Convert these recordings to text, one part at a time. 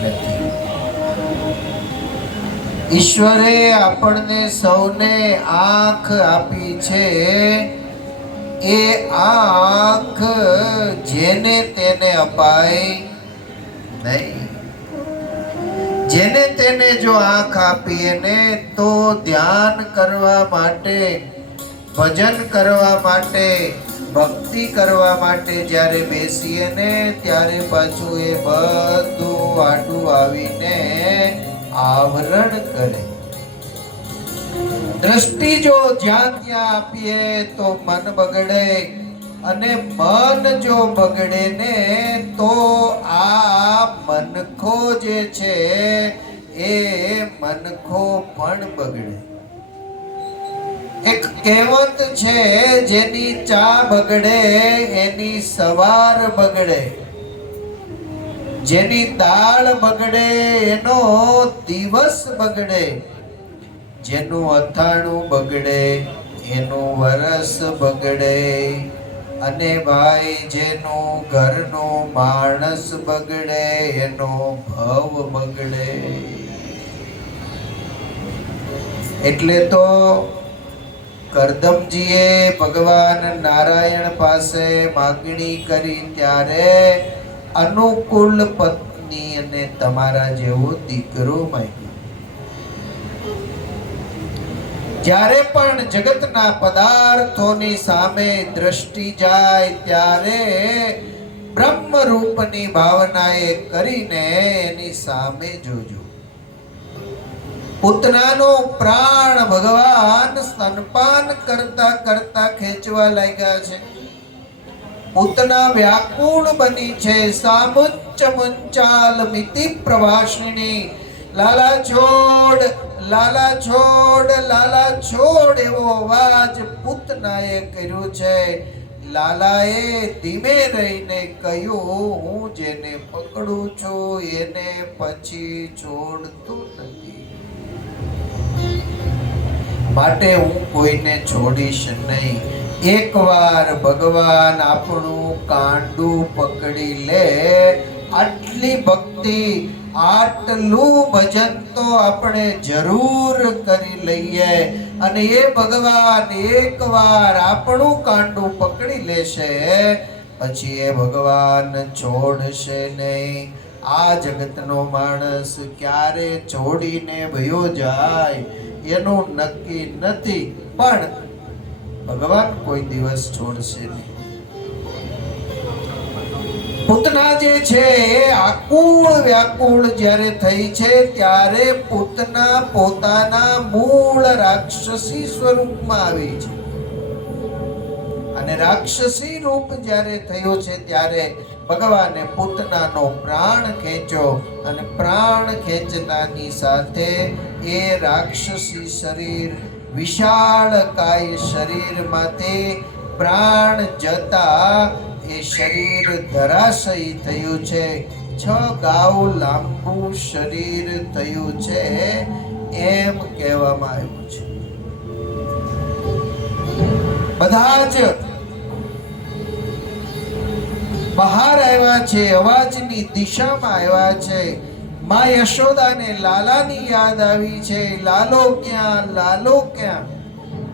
નથી. ઈશ્વરે આપણને સૌને આંખ આપી છે. એ આંખ જેને તેને અપાય નહીં. જેને તેને જો આંખ આપીએ ને તો ધ્યાન કરવા માટે, ભજન કરવા માટે, ભક્તિ કરવા માટે જ્યારે બેસીએ ને ત્યારે પાછું એ બધું આડું આવીને આવરણ કરે. દ્રષ્ટિ જો જ્યાં ત્યાં આપીએ તો મન બગડે, અને મન જો બગડે ને તો આ મનખો જે છે એ મનખો પણ બગડે. એક કહેવત છે, જેની ચા બગડે એની સવાર બગડે, જેની દાળ બગડે એનો દિવસ બગડે, જેનું અથાણું બગડે એનું વરસ બગડે, અને ભાઈ જેનું ઘરનું માણસ બગડે એનો ભવ બગડે. એટલે તો કરદમજીએ ભગવાન નારાયણ પાસે માગણી કરી ત્યારે અનુકૂળ પત્ની અને તમારા જેવો દીકરો માંગ્યો. જ્યારે પણ જગતના પદાર્થોની સામે દ્રષ્ટિ જાય ત્યારે બ્રહ્મ રૂપની ભાવનાએ કરીને એની સામે જોજો. પૂતનાનો પ્રાણ ભગવાન સ્તનપાન કરતા કરતા ખેંચવા લાગ્યા છે. પૂતના વ્યાકુળ બની છે. સામુચ્ચ મુંચાલ મિતિ પ્રભાષિણી. લાલા છોડ, લાલા છોડ, લાલા છોડ એવો અવાજ પૂતનાએ કર્યો છે. લાલાએ ધીમે રહીને કહ્યું, હું જેને પકડું છું એને પછી છોડતું નથી, માટે હું કોઈને છોડીશ નહીં. એકવાર ભગવાન આપણું કાંડું પકડી લે, આટલી ભક્તિ, આટલું ભજન તો આપણે જરૂર કરી લઈએ, અને એ ભગવાન એકવાર આપણું કાંડું પકડી લેશે પછી એ ભગવાન છોડશે નહીં. આ જગતનો માણસ ક્યારે છોડીને ભયો જાય એનું નક્કી નથી, પણ ભગવાન કોઈ દિવસ છોડશે નહીં. પૂતના જે છે એ આકુળ વ્યાકુળ જ્યારે થઈ છે ત્યારે પૂતના પોતાના મૂળ રાક્ષસી સ્વરૂપમાં આવી છે, અને રાક્ષસી રૂપ જ્યારે થયો છે ત્યારે ભગવાને પૂતનાનો પ્રાણ ખેંચ્યો, અને પ્રાણ ખેંચતાની સાથે એ રાક્ષસી શરીર, વિશાળ કાય શરીરમાંથી પ્રાણ જતા એ શરીર ધરાશયી થયું છે. 6 ગાઉ લાંબુ શરીર થયું છે એમ કહેવામાં આવ્યું છે. બધા જ બહાર આવ્યા છે, અવાજની દિશામાં આવ્યા છે. માં યશોદાને લાલાની યાદ આવી છે. લાલો ક્યાં, લાલો ક્યાં?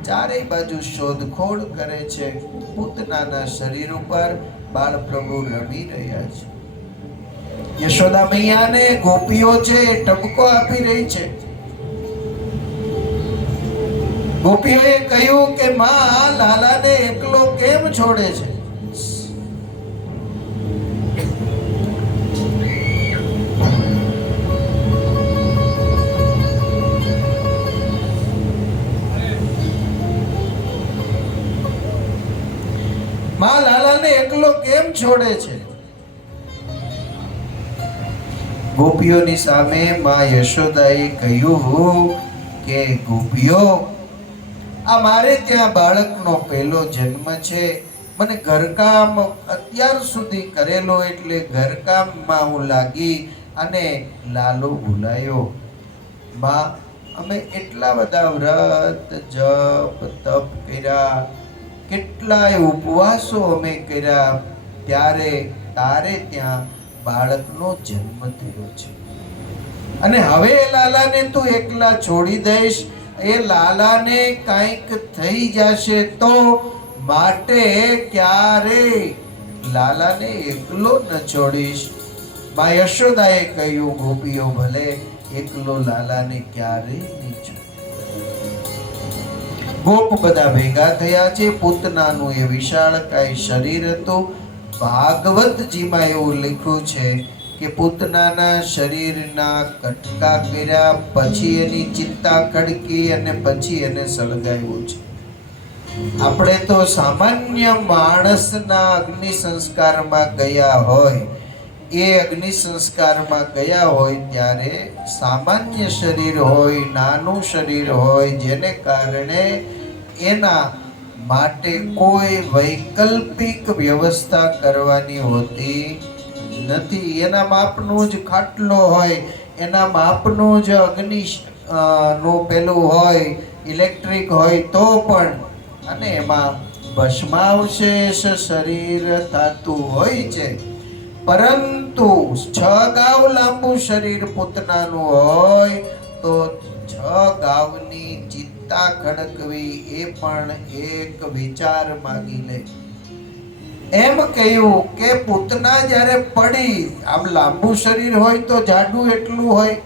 ચારેય બાજુ શોધખોળ કરે છે. પૂતનાના શરીર ઉપર બાળ પ્રભુ રમી રહ્યા છે. યશોદા મૈયાને ગોપીઓ છે ટપકો આપી રહી છે. ગોપીઓએ કહ્યું કે માં લાલાને એકલો કેમ છોડે છે? માં લાલાને એકલો કેમ છોડે છે? ગોપીઓની સામે માં યશોદાએ કહ્યું કે ગોપીઓ, આ મારે ત્યાં બાળકનો પહેલો જન્મ છે. મને ઘરકામ અત્યાર સુધી કરેલો એટલે ઘરકામમાં હું લાગી અને લાલો ભૂલાયો. માં, અમે એટલા બધા વ્રત, જપ, તપ કર્યા, કેટલાય ઉપવાસો અમે કર્યા, ત્યારે તારે ત્યાં બાળકનો જન્મ થયો છે. અને હવે એ લાલાને તું એકલા છોડી દઈશ, એ લાલાને કંઈક થઈ જશે તો, માટે ક્યારે લાલાને એકલો ન છોડીશ. મા યશોદાએ કહ્યું, ગોપીઓ ભલે એકલો લાલાને ક્યારેય નહીં છોડે. ગોપ બધા ભેગા થયા છે. પૂતનાનું એ વિશાળકાય શરીર હતું. ભાગવતજીમાં એવું લખ્યું છે કે પૂતનાના શરીરના કટકા કર્યા, પછી એની ચિત્તા ખડકી અને પછી એને સળગાવ્યું છે. આપણે તો સામાન્ય માણસના અગ્નિ સંસ્કારમાં ગયા હોય, એ અગ્નિ સંસ્કારમાં ગયા હોય ત્યારે સામાન્ય શરીર હોય, નાનું શરીર હોય, જેને કારણે એના માટે કોઈ વૈકલ્પિક વ્યવસ્થા કરવાની હોતી નથી. એના માપનું જ ખાટલો હોય, એના માપનું જ અગ્નિ નું પેલું હોય, ઇલેક્ટ્રિક હોય તો પણ, અને એમાં ભસ્માવશેષ શરીર થતું હોય છે. પરંતુ 6 ગાવ લાંબુ શરીર પૂતનાનું હોય તો 6 ગાવની ચિત્તા ખડકવી એ પણ એક વિચાર માંગી લે. એમ કહ્યું કે પૂતના જ્યારે પડી, આમ લાંબુ શરીર હોય તો જાડું એટલું હોય,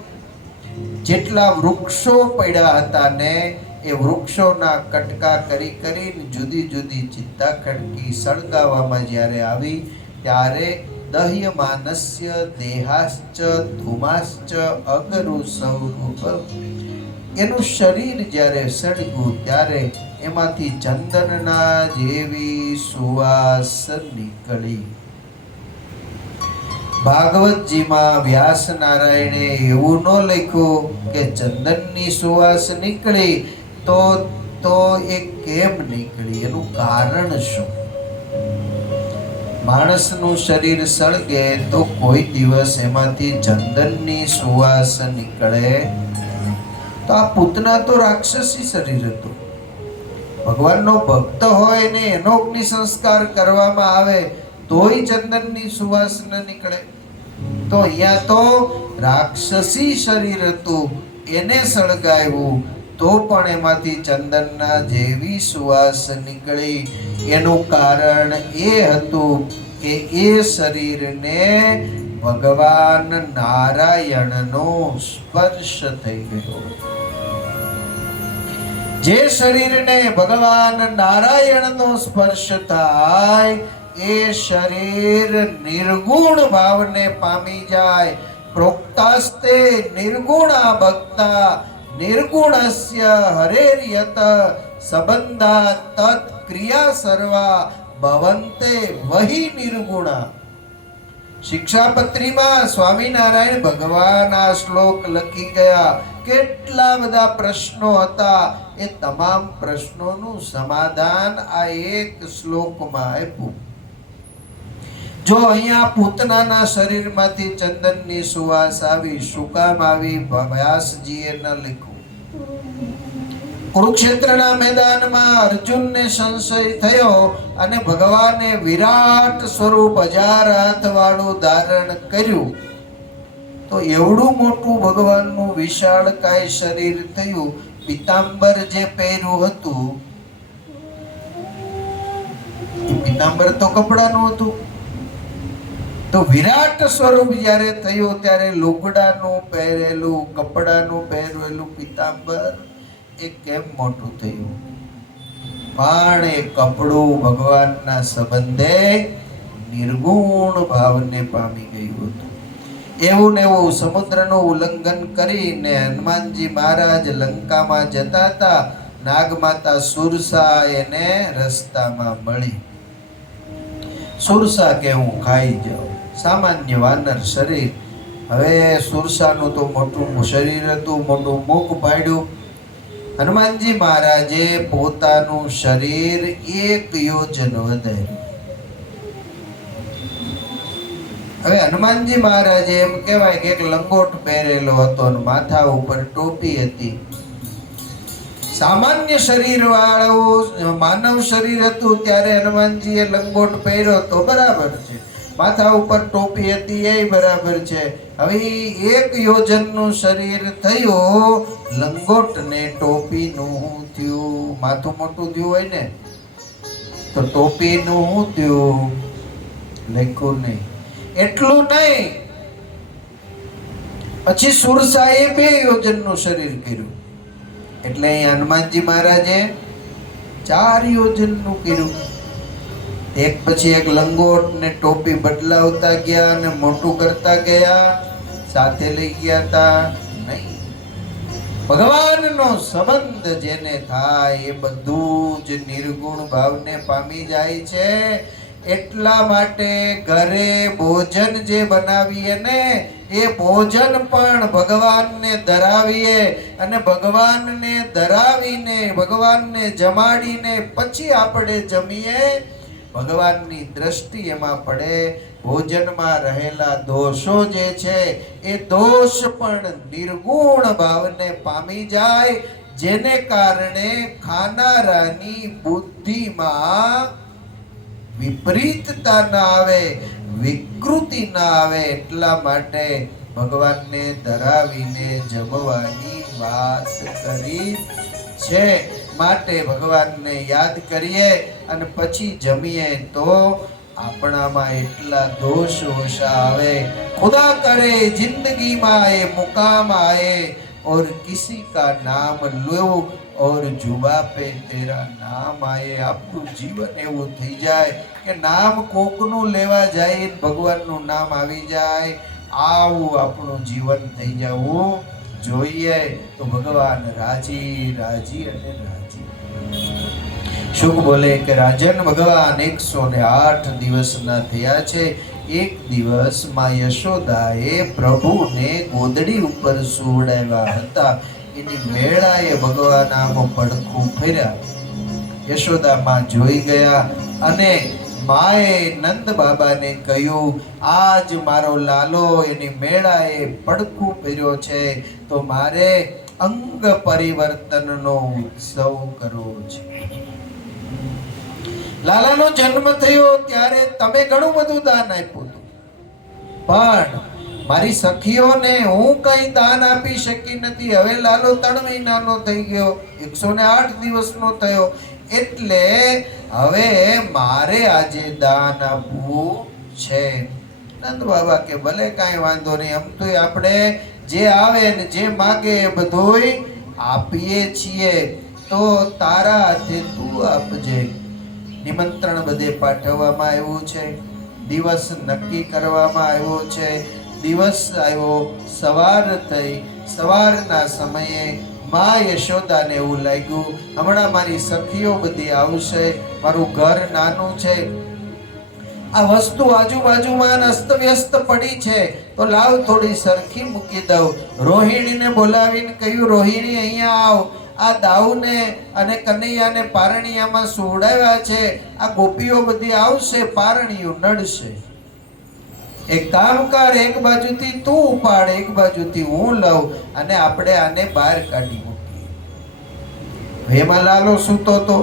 જેટલા વૃક્ષો પડ્યા હતા ને એ વૃક્ષોના કટકા કરી કરીને જુદી જુદી ચિત્તા ખડકી સળગાવવામાં જ્યારે આવી ત્યારે દહ્યમાનસ્ય દેહાશ્ચ ધુમાશ્ચ અગરુ સ્વરૂપ, એનું શરીર જ્યારે સળગ્યું ત્યારે એમાંથી ચંદનના જેવી સુવાસ નીકળી. ભાગવતજીમાં વ્યાસ નારાયણે એવું ન લખ્યું કે ચંદનની સુવાસ નીકળી તો એ કેમ નીકળી, એનું કારણ શું? માણસનું શરીર સળગે તો કોઈ દિવસ એમાંથી ચંદનની સુવાસ નીકળે. તો આ પૂતના તો રાક્ષસી શરીર હતું. ભગવાનનો ભક્ત હોય ને એનો અગ્નિ સંસ્કાર કરવામાં આવે તોય ચંદનની સુવાસ ન નીકળે. તો અહીંયા તો રાક્ષસી શરીર હતું, એને સળગાવ્યું તો પણ એમાંથી ચંદનના જેવી સુવાસ નીકળી. એનું કારણ એ હતું કે એ શરીરને ભગવાન નારાયણનો સ્પર્શ થઈ ગયો. જે શરીરને ભગવાન નારાયણનો સ્પર્શ થાય એ શરીર નિર્ગુણ ભાવને પામી જાય. પ્રોક્તાસ્તે નિર્ગુણા ભક્તા નિર્ગુણસ્ય હરેર્યત સંબંધા તત ક્રિયા સર્વા ભવંતે વહી નિર્ગુણા. શિક્ષાપત્રીમાં સ્વામિનારાયણ ભગવાન આ શ્લોક લખી ગયા. કેટલા બધા પ્રશ્નો હતા, એ તમામ પ્રશ્નોનું સમાધાન આ એક શ્લોકમાં આપ્યું. જો અહીંયા પૂતનાના શરીરમાંથી ચંદનની સુવાસ આવી, શું કામ આવી? વ્યાસજીએ ન લખ્યું. કુરુક્ષેત્રના મેદાનમાં અર્જુનને સંશય થયો અને ભગવાને વિરાટ સ્વરૂપ 1000 હાથ વાળું ધારણ કર્યું. તો એવડું મોટું ભગવાનનું વિશાળકાય શરીર થયું. પીતાંબર જે પહેર્યું હતું, પીતાંબર તો કપડાનું હતું. તો વિરાટ સ્વરૂપ જ્યારે થયું ત્યારે લુગડાનું પહેરેલું, કપડાનું પહેરેલું પીતાંબર એ કેમ મોટું થયું? પણ એ કપડું ભગવાનના સંબંધે નિર્ગુણ ભાવને પામી ગયું હતું. એવું ને એવું સમુદ્રનું ઉલ્લંઘન કરીને હનુમાનજી મહારાજ લંકામાં જતા હતા. નાગમાતા સુરસા એને રસ્તામાં મળી. સુરસા કે હું ખાઈ જાઉં. સામાન્ય વાનર શરીર. હવે સુરસાનું તો મોટું શરીર હતું, મોટું મુખ પાડ્યું. હનુમાનજી મહારાજે પોતાનું શરીર 1 યોજન વધાર્યું. હવે હનુમાનજી મહારાજે એમ કહેવાય કે એક લંગોટ પહેરેલો હતો અને માથા ઉપર ટોપી હતી. સામાન્ય શરીર વાળું માનવ શરીર હતું ત્યારે હનુમાનજીએ લંગોટ પહેર્યો તો બરાબર છે. માથા ઉપર ટોપી હતી એ બરાબર છે. હવે 1 યોજનનું શરીર થયું, લંગોટ ને ટોપીનું થયું. માથું મોટું થયું હોય ને તો ટોપીનું શું થયું? લખ્યું નહીં. એટલું નહીં, પછી સુરસાએ 2 યોજનનું શરીર કર્યું. એટલે અહીં હનુમાનજી મહારાજે 4 યોજનનું કર્યું. એક પછી એક લંગોટ ને ટોપી બદલાવતા ગયા અને મોટું કરતા ગયા. સાથે લઈ ગયા હતા નહીં. ભગવાનનો સંબંધ જેને થાય એ બધું જ નિર્ગુણ ભાવને પામી જાય છે. એટલા માટે ઘરે ભોજન જે બનાવીએ ને એ ભોજન પણ ભગવાનને ધરાવીએ અને ભગવાનને ધરાવીને ભગવાનને જમાડીને પછી આપણે જમીએ. ભગવાનની દ્રષ્ટિ એમાં પડે. ભોજનમાં રહેલા દોષો જે છે એ દોષ પણ નિર્ગુણ ભાવને પામી જાય, જેને કારણે ખાનારાની બુદ્ધિમાં વિપરીતતા ના આવે, વિકૃતિ ના આવે. એટલા માટે ભગવાનને ધરાવીને જમવાની વાત કરી છે. માટે ભગવાનને યાદ કરીએ અને પછી જમીએ તો આપણામાં એટલા દોષ ઓછા આવે. ખુદા કરે જિંદગી માં એ મુકામ આए और किसी का नाम लो और जुबा पे तेरा नाम आए. આપણું જીવન એવું થઈ જાય કે નામ કોકનું લેવા જાય, ભગવાનનું નામ આવી જાય. આવું આપણું જીવન થઈ જવું જોઈએ. તો ભગવાન રાજી રાજી અને રાજી. શુક બોલે કે રાજન ભગવાન 108 દિવસના થયા છે. એક દિવસ માં યશોદાએ પ્રભુને ગોદડી ઉપર સુવડાવ્યા હતા. એની મેળાએ ભગવાન આમ પડખું ફેર્યા. યશોદા માં જોઈ ગયા અને માએ નંદ બાબાને કહ્યું, આજ મારો લાલો એની મેળાએ પડખું ફેર્યો છે તો મારે અંગ પરિવર્તનનો ઉત્સવ કરવો છે. લાલાનો જન્મ થયો ત્યારે તમે ઘણું બધું દાન આપ્યું હતું, પણ મારી સખીઓને હું કઈ દાન આપી શકી નથી. હવે લાલો 3 મહિનાનો થઈ ગયો, 108 દિવસનો થયો, એટલે હવે મારે આજે દાન આપવું છે. નંદ બાબા કે ભલે કાંઈ વાંધો નહીં, આમ તો આપણે જે આવે ને જે માગે એ બધુંય આપીએ છીએ, તો તારા હાથે તું આપજે. નિમંત્રણ બધે પાઠવવામાં આવ્યું છે, દિવસ નક્કી કરવામાં આવ્યો છે. દિવસ આવ્યો, સવાર થઈ. સવારના સમયે માં યશોદાને એવું લાગ્યું હમણાં મારી સખીઓ બધી આવશે, મારું ઘર નાનું છે, આ વસ્તુ આજુબાજુમાં અસ્તવ્યસ્ત પડી છે, તો લાવ થોડી સરખી મૂકી દઉં. રોહિણીને બોલાવીને કહ્યું, રોહિણી અહીંયા આવ, આ દાઉને અને કનૈયાને પારણિયામાં સુવડાવ્યા છે, આ ગોપીઓ બધી આવશે, પારણિયું નડશે. એક કામ કર, એક બાજુથી તું ઉપાડ, એક બાજુથી હું લઉં અને આપણે આને બહાર કાઢી મૂકીએ. એમાં લાલો સૂતો તો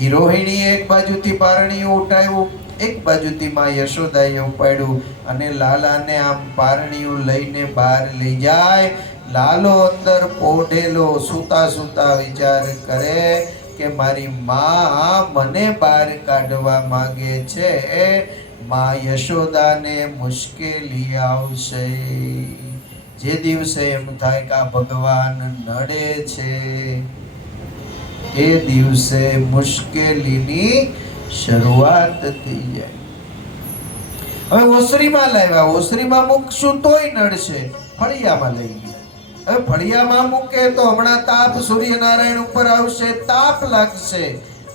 ઈ રોહિણીએ એક બાજુથી પારણિયું ઉઠાવ્યું, એક બાજુથી માં યશોદાએ ઉપાડ્યું અને લાલાને આમ પારણિયું લઈને બહાર લઈ જાય. લાલો અંદર પોઢેલો સૂતા સૂતા વિચાર કરે કે મારી માં મને બહાર કાઢવા માંગે છે, માં યશોદાને મુશ્કેલી આવશે. જે દિવસે એમ થાય કે આ ભગવાન નડે છે, એ દિવસે મુશ્કેલીની શરૂઆત થઈ જાય. હવે ઓસરીમાં લાવ્યા, ઓસરીમાં મૂકશું તોય નડશે, ફળિયામાં લઈ ગયા. હવે ફળિયામાં મૂકે તો હમણાં તાપ સૂર્યનારાયણ ઉપર આવશે, તાપ લાગશે.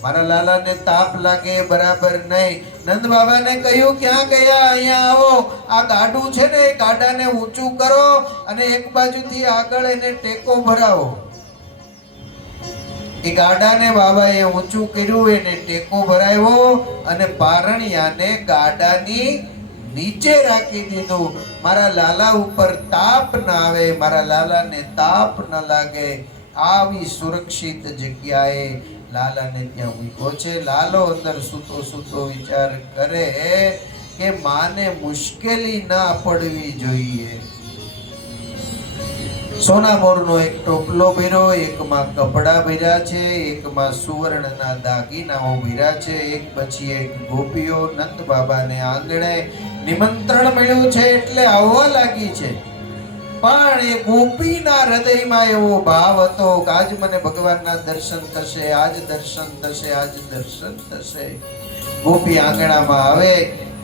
મારા લાલાને તાપ લાગે બરાબર નહીં. નંદ બાબાને કહ્યું, ક્યાં ગયા, અહીંયા આવો, આ ગાડું છે ને એ ગાડાને ઊંચું કરો અને એક બાજુથી આગળ એને ટેકો ભરાવો. એ ગાડાને બાબાએ ઊંચું કર્યું, એને ટેકો ભરાવ્યો અને પારણિયાને ગાડાની નીચે રાખી દીધું. મારા લાલા ઉપર તાપ ના આવે, મારા લાલાને તાપ ન લાગે, આવી સુરક્ષિત જગ્યાએ લાલાને ત્યાં મૂક્યો છે. લાલો અંદર સૂતો સૂતો વિચાર કરે કે માને મુશ્કેલી ના પડવી જોઈએ. સોના મોરનો એક ટોપલો ભર્યો, એકમાં કપડા ભર્યા છે, એકમાં સુવર્ણના દાગીનાઓ ભર્યા છે. એક પછી એક ગોપીઓ નંદ બાબાને આંગણે નિમંત્રણ મળ્યું છે એટલે આવવા લાગી છે. પણ એ ગોપીના હૃદયમાં એવો ભાવ હતો કે આજ મને ભગવાનના દર્શન થશે, આજ દર્શન થશે, આજ દર્શન થશે. ગોપી આંગણામાં આવે.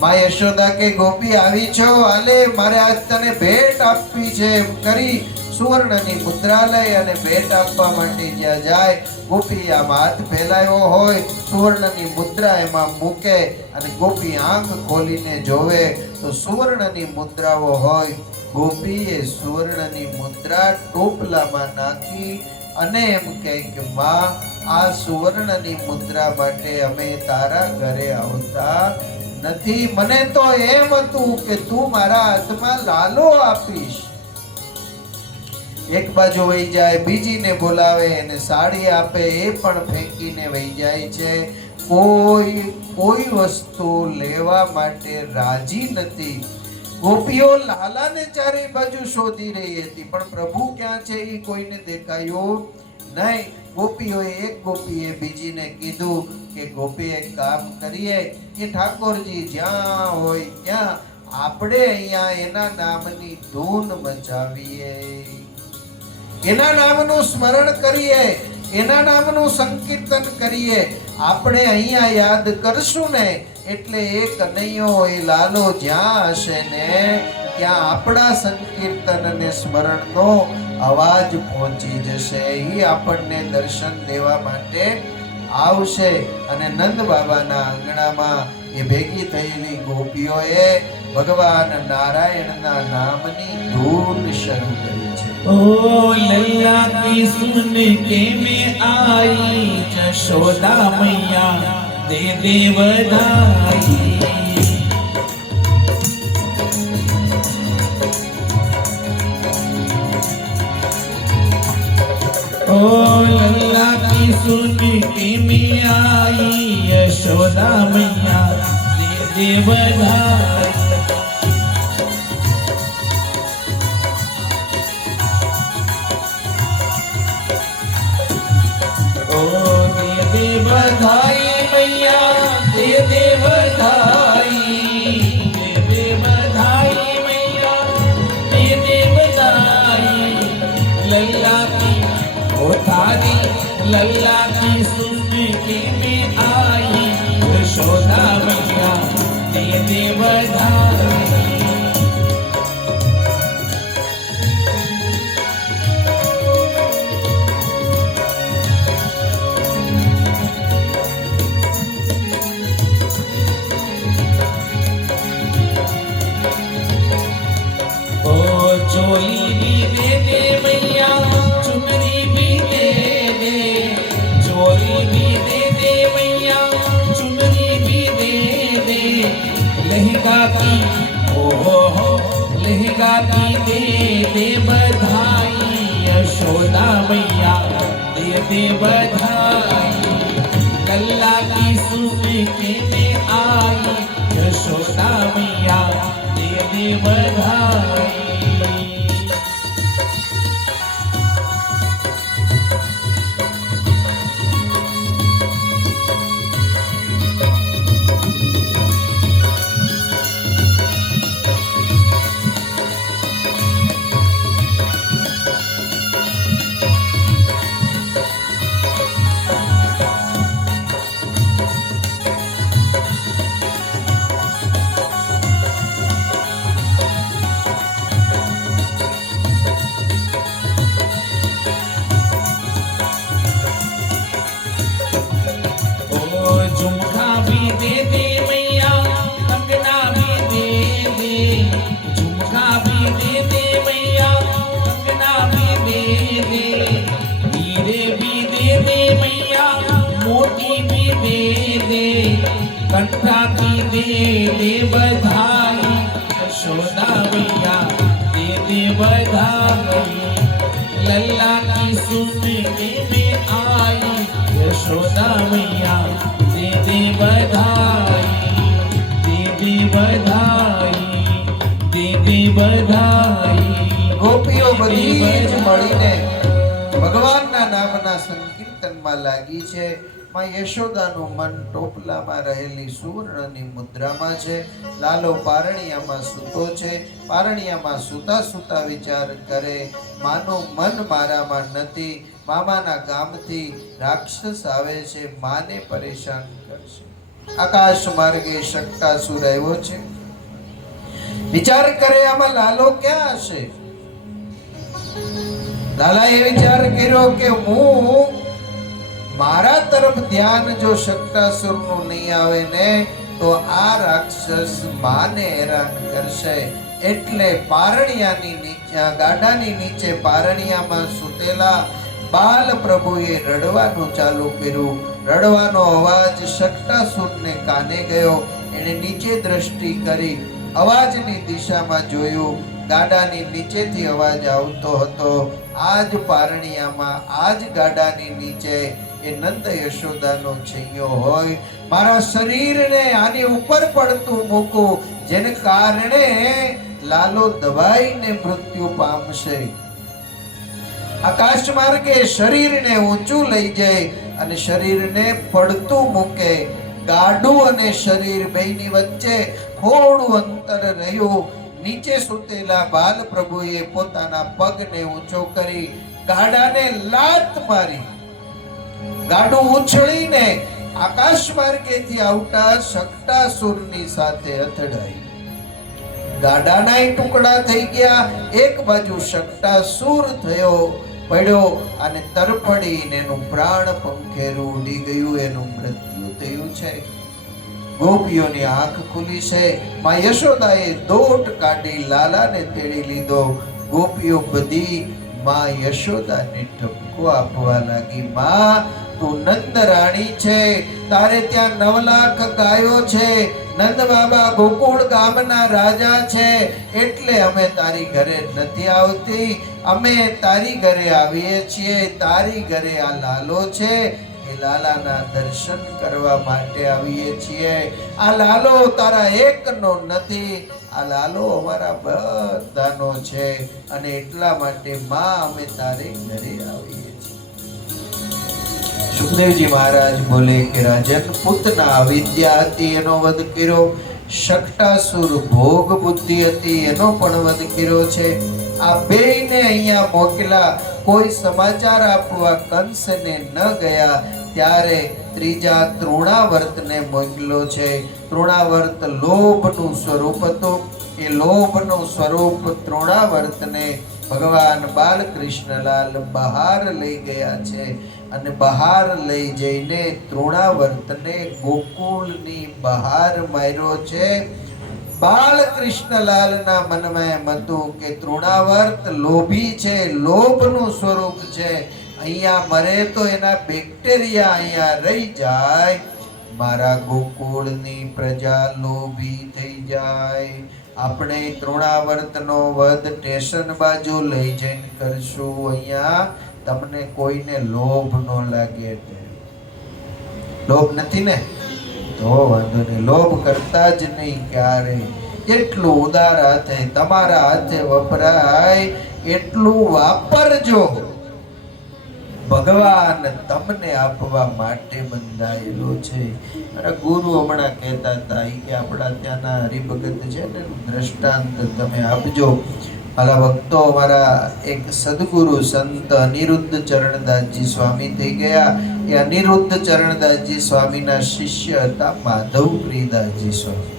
મા યશોદા કે ગોપી આવી છો, હાલે મારે આજ તને ભેટ આપવી છે એમ કરી સુવર્ણની મુદ્રા લઈ અને ભેટ આપવા માટે જ્યાં જાય, ગોપી આમ હાથ ફેલાયો હોય, સુવર્ણની મુદ્રા એમાં મૂકે અને ગોપી આંખ ખોલીને જોવે તો સુવર્ણની મુદ્રાઓ હોય. ગોપીએ સુવર્ણની મુદ્રા ટોપલામાં નાખી અને એમ કહે કે માં, આ સુવર્ણની મુદ્રા માટે અમે તારા ઘરે આવતા નથી. મને તો એમ હતું કે તું મારા હાથમાં લાલો આપીશ. એક બાજુ વહી જાય, બીજીને બોલાવે એને સાડી આપે, એ પણ ફેંકીને વહી જાય છે. કોઈ વસ્તુ લેવા માટે રાજી નથી. ગોપીઓ લાલાને ચારે બાજુ શોધી રહી હતી, પણ પ્રભુ ક્યાં છે એ કોઈને દેખાયો નહીં. એક ગોપીએ બીજીને કીધું કે ગોપી એક કામ કરીએ કે ઠાકોરજી જ્યાં હોય ત્યાં આપણે અહીંયા એના નામની ધૂન મચાવીએ, એના નામનું સ્મરણ કરીએ, એના નામનું સંકીર્તન કરીએ. આપણે અહીંયા યાદ કરશું ને એટલે એ કનૈયો એ લાલો જ્યાં હશે ને ત્યાં આપણા સંકીર્તન અને સ્મરણનો અવાજ પહોંચી જશે. એ આપણને દર્શન દેવા માટે આવશે. અને નંદ બાબાના આંગણામાં એ ભેગી થયેલી ગોપીઓએ ભગવાન નારાયણના નામની ધૂન શરૂ કરી છે. ओ लल्ला की सुन के में आई, जशोदा मैया दे दे बधाई. ओ लल्ला की सुन के में आई, यशोदा मैया दे दे बधाई. बधाई मैया दे दे बधाई, दे दे बधाई मैया दे दे बधाई. लल्ला की ओ थारी लल्ला की सुन के में आई, यशोदा मैया दे दे बधाई. चोली भी दे दे मैया, चुनरी भी दे दे. चोली भी दे दे मैया, चुनरी भी दे दे. लहंगा की ओ हो लहंगा की दे दे बधाई, यशोदा मैया दे दे बधाई. लल्ला की सुन के में आई, यशोदा मैया दे दे बधाई. झुमका भी दे दे मैया, कंगना भी दे दे. झुमका भी दे दे मैया, कंगना भी दे दे. हीरे भी दे दे मैया, मोती भी दे दे. कंठा भी दे दे बधाई, यशोदा मैया दे दे बधाई. लल्ला की सुन के में आई, यशोदा मैया दे दे बधाई, दे दे બધાઈ. ગોપીઓ બધી જ મળીને ભગવાનના નામના સંકીર્તનમાં લાગી છે. માં યશોદાનું મન ટોપલામાં રહેલી સુવર્ણની મુદ્રામાં છે. લાલો પારણિયામાં સૂતો છે. પારણિયામાં સૂતા સૂતા વિચાર કરે, માનું મન મારામાં નથી. મામાના ગામથી રાક્ષસ આવે છે, માને પરેશાન કરશે. આકાશ માર્ગે શક્તાસુર આવ્યો છે. વિચાર કરે આમાં લાલો ક્યાં હશે? લાલાએ વિચાર કર્યો કે હું મારા તરફ ધ્યાન જો શક્તાસુરનું નહીં આવે ને તો આ રાક્ષસ માને હેરાન કરશે. એટલે પારણિયાની નીચે, ગાડાની નીચે પારણિયામાં સૂતેલા બાલ પ્રભુએ રડવાનું ચાલુ કર્યું. રડવાનો અવાજ શક્તાસુરને કાને ગયો. એણે નીચે દ્રષ્ટિ કરી, અવાજની દિશામાં જોયું. ગાડાની નીચેથી અવાજ આવતો હતો. આજ પારણિયામાં, આજ ગાડાની નીચે એ નંદ યશોદાનો છૈયો હોય. મારા શરીરને આની ઉપર પડતું મૂકું, જેને કારણે લાલો દબાઈને મૃત્યુ પામશે. આકાશ માર્ગે શરીરને ઊંચું લઈ જાય અને શરીરને પડતું મૂકે. ગાડું અને શરીર બેયની વચ્ચે થોડું અંતર રહ્યું. નીચે સૂતેલા બાલ પ્રભુએ પોતાના પગને ઊંચો કરી ગાડાને લાત મારી. ગાડું ઉછળીને આકાશ માર્ગેથી આવતા શક્તાસુરની સાથે અથડાઈ. ગાડાના ટુકડા થઈ ગયા. એક બાજુ શક્તાસુર થયો, પડ્યો અને તરફડીને એનું પ્રાણ પંખેરું ઉડી ગયું. એનું મૃત્યુ થયું છે. ગોપીઓની આંખ ખુલી છે. માં યશોદાએ દોટ કાઢી લાલાને તેડી લીધો. ગોપીઓ બધી માં યશોદાને ઠપકો આપવા લાગી. માં, તું નંદ રાણી છે, તારે ત્યાં 9 લાખ ગાયો છે, નંદ બાબા ગોકુળ ગામના રાજા છે, એટલે અમે તારી ઘરે નથી આવતી. અમે તારી ઘરે આવીએ છીએ. તારી ઘરે આ લાલો છે, એ લાલાના દર્શન કરવા માટે આવીએ છીએ. આ લાલો તારા એકનો નથી, આ લાલો અમારા બધાનો છે, અને એટલા માટે માં અમે તારે ઘરે આવીએ છીએ. સુખદેવજી મહારાજ બોલે કે રાજન, પૂતના અવિદ્યા હતી એનો વધ કર્યો. શક્તાસુર ભોગ બુદ્ધિ હતી એનો પણ વધ કર્યો છે. આ બેયને અહીંયા મોકલા. કોઈ સમાચાર આપવા કંસને ન ગયા ત્યારે ત્રીજા તૃણાવર્તને મોકલ્યો છે. તૃણાવર્ત લોભનું સ્વરૂપ હતું. એ લોભનું સ્વરૂપ તૃણાવર્તને ભગવાન બાલકૃષ્ણલાલ બહાર લઈ ગયા છે. અને બહાર લઈ જઈને તૃણાવર્તને ગોકુળની બહાર માર્યો છે. બાલકૃષ્ણલાલના મનમાં એમ હતું કે તૃણાવર્ત લોભી છે, લોભનું સ્વરૂપ છે. અહીંયા મરે તો એના બેક્ટેરિયા અહીંયા રહી જાય, મારા ગોકુળની પ્રજા લોભી થઈ જાય. આપણે તૃણાવર્તનો વધ સ્ટેશન બાજુ લઈ જઈને કરશું. અહીંયા તમને કોઈને લોભ ન લાગે. લોભ નથી ને તો વાંધો નહીં. લોભ કરતા જ નહીં ક્યારે. જેટલું ઉદાર હાથે તમારા હાથે વપરાય એટલું વાપરજો. ભગવાન તમને આપવા માટે બંધાયેલો છે. મારા ગુરુ હમણાં કહેતા હતા કે આપણા ત્યાંના હરિભગત છે ને, દ્રષ્ટાંત તમે આપજો. મારા ભક્તો, મારા એક સદગુરુ સંત અનિરુદ્ધ ચરણદાસજી સ્વામી થઈ ગયા. એ અનિરુદ્ધ ચરણદાસજી સ્વામીના શિષ્ય હતા માધવ પ્રિયદાસજી સ્વામી.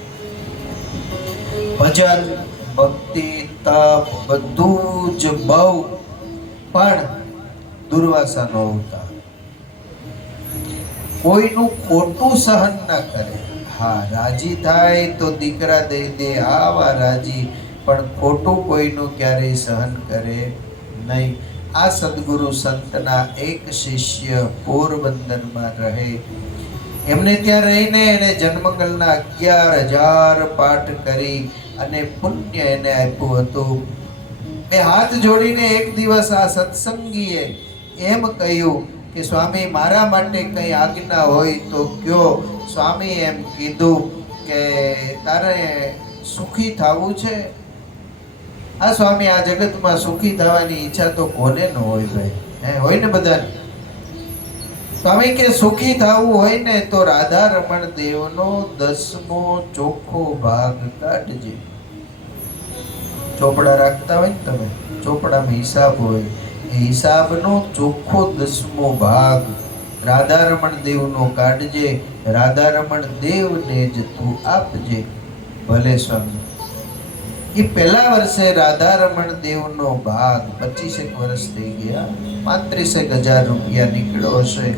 ભજન, ભક્તિ, તપ બધું જ બહુ, પણ દુર્વાસાનો અવતાર. કોઈનું ખોટું સહન ના કરે. હા, રાજી થાય તો દીકરા દઈ દે, આવા રાજી, પણ ખોટું કોઈનું ક્યારેય સહન કરે નહીં. આ સદગુરુ સંતના એક શિષ્ય પોરબંદરમાં રહે. એમને ત્યાં રહીને એને જન્મંગલના 11,000 પાઠ કરી અને પુણ્ય એને આપ્યું હતું. એ હાથ જોડીને એક દિવસ આ સત્સંગીએ એમ કહ્યું કે સ્વામી, મારા માટે કંઈ આજ્ઞા હોય તો કયો. સ્વામી એમ કીધું કે તારે સુખી થવું છે? આ સ્વામી, આ જગતમાં સુખી થવાની ઈચ્છા તો કોને ન હોય ભાઈ? હોય ને બધાને. સ્વામી કે સુખી થવું હોય ને તો રાધા રમણ દેવનો 10મો ચોખ્ખો ભાગ કાઢજે. ચોપડા રાખતા હોય ને તમે, ચોપડામાં હિસાબ હોય, એ હિસાબનો ચોખ્ખો 10મો ભાગ રાધા રમણ દેવનો કાઢજે. રાધા રમણ દેવને જ તું આપજે. ભલે સ્વામી. એ પહેલા વર્ષે રાધા રમણ દેવનો ભાગ 25 વર્ષ થઈ ગયા, 35,000 રૂપિયા નીકળ્યો હશે.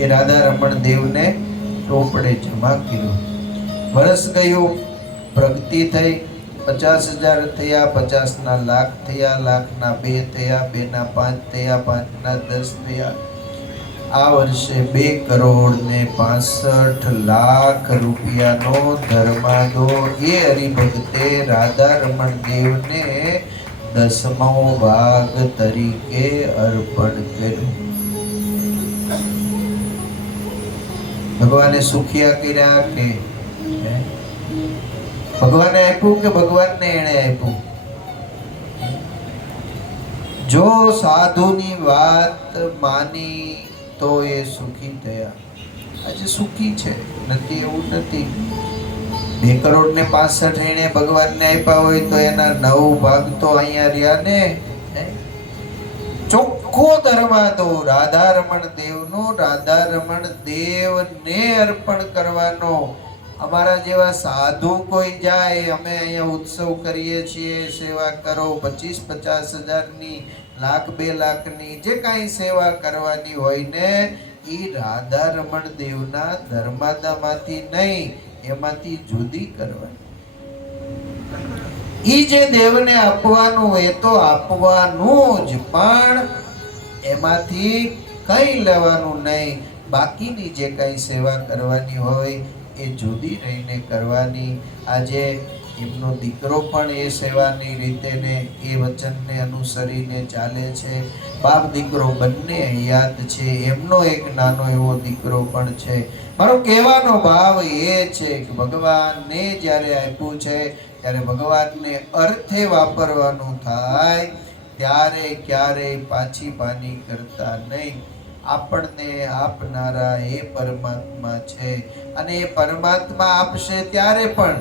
એ રાધા રમણ દેવને ટોપડે જમા કર્યો. વર્ષ ગયું, પ્રગતિ થઈ, 50,000 થયા, 50 ના લાખ થયા, લાખના 2 થયા, 2 ના 5 થયા, 5 ના 10 થયા. આ વર્ષે 2,65,00,000 રૂપિયાનો ધર્માદો એ હરિભક્તે રાધા રમણ દેવને 10મો ભાગ તરીકે અર્પણ કર્યો. ભગવાને સુખિયા કર્યા કે ભગવાને આપ્યું કે ભગવાનને એણે આપ્યું? જો સાધુની વાત માની તો એ સુખી થયા. આજે સુખી છે, નથી એવું નથી. 2,65,00,000 એને ભગવાનને આપ્યા હોય તો એના 9 ભાગ તો અહીંયા રહ્યા ને. ચોખ્ખો ધર્માદો રાધા રમણ દેવનો રાધા રમણ દેવને અર્પણ કરવાનો. અમારા જેવા સાધુ કોઈ જાય, અમે અહીંયા ઉત્સવ કરીએ છીએ, સેવા કરો, 25,000-50,000ની, લાખ 2 લાખની જે કાંઈ સેવા કરવાની હોય ને, એ રાધા રમણ દેવના ધર્માદામાંથી નહીં, એમાંથી જુદી કરવાની. ઈ જે દેવને આપવાનું એ તો આપવાનું જ, પણ એમાંથી કઈ લેવાનું નહીં. બાકીની જે કઈ સેવા કરવાની હોય એ જુદી રહીને કરવાની. આજે એમનો દીકરો પણ એ સેવાની રીતે ને એ વચનને અનુસરીને ચાલે છે. બાપ દીકરો બંને હયાત છે. એમનો એક નાનો એવો દીકરો પણ છે. મારો કહેવાનો ભાવ એ છે કે ભગવાનને જ્યારે આપ્યું છે ત્યારે ભગવાનને અર્થે વાપરવાનું થાય ત્યારે ક્યારેય પાછી પાની કરતા નહીં. આપણને આપનારા એ પરમાત્મા છે, અને એ પરમાત્મા આપશે ત્યારે પણ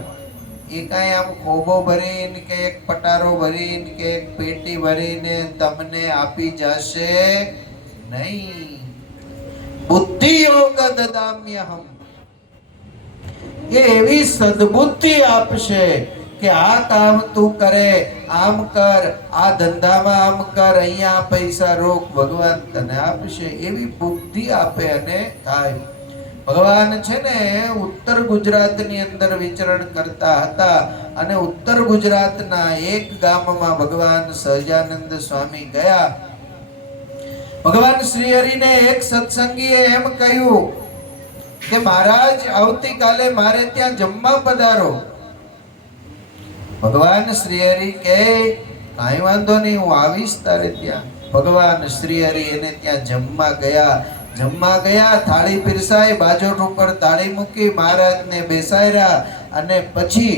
એ કાંઈ આમ ખોબો ભરીને કે એક પટારો ભરીને કે એક પેટી ભરીને તમને આપી જશે નહીં. બુદ્ધિ યોગ દદામ્યહમ, એ એવી સદબુદ્ધિ આપશે કે આ કામ તું કરે, આમ કર, આ ધંધામાં આમ કર, અહીંયા પૈસા રોક, ભગવાન તને આપશે. એવી બુદ્ધિ આપે અને થાય. ભગવાન છે ને ઉત્તર ગુજરાતની અંદર વિચરણ કરતા હતા, અને ઉત્તર ગુજરાતના એક ગામમાં ભગવાન સહજાનંદ સ્વામી ગયા. ભગવાન શ્રી હરિને એક સત્સંગીએ એમ કહ્યું કે મહારાજ, આવતીકાલે મારે ત્યાં જમવા પધારો. ભગવાન શ્રી હરિ કહે કાંઈ વાંધો નહીં, હું આવીશ તારે ત્યાં. ભગવાન શ્રી હરિ એને ત્યાં જમવા ગયા. થાળી પીરસાઈ, બાજોટ ઉપર થાળી મૂકી, મહારાજને બેસાડ્યા, અને પછી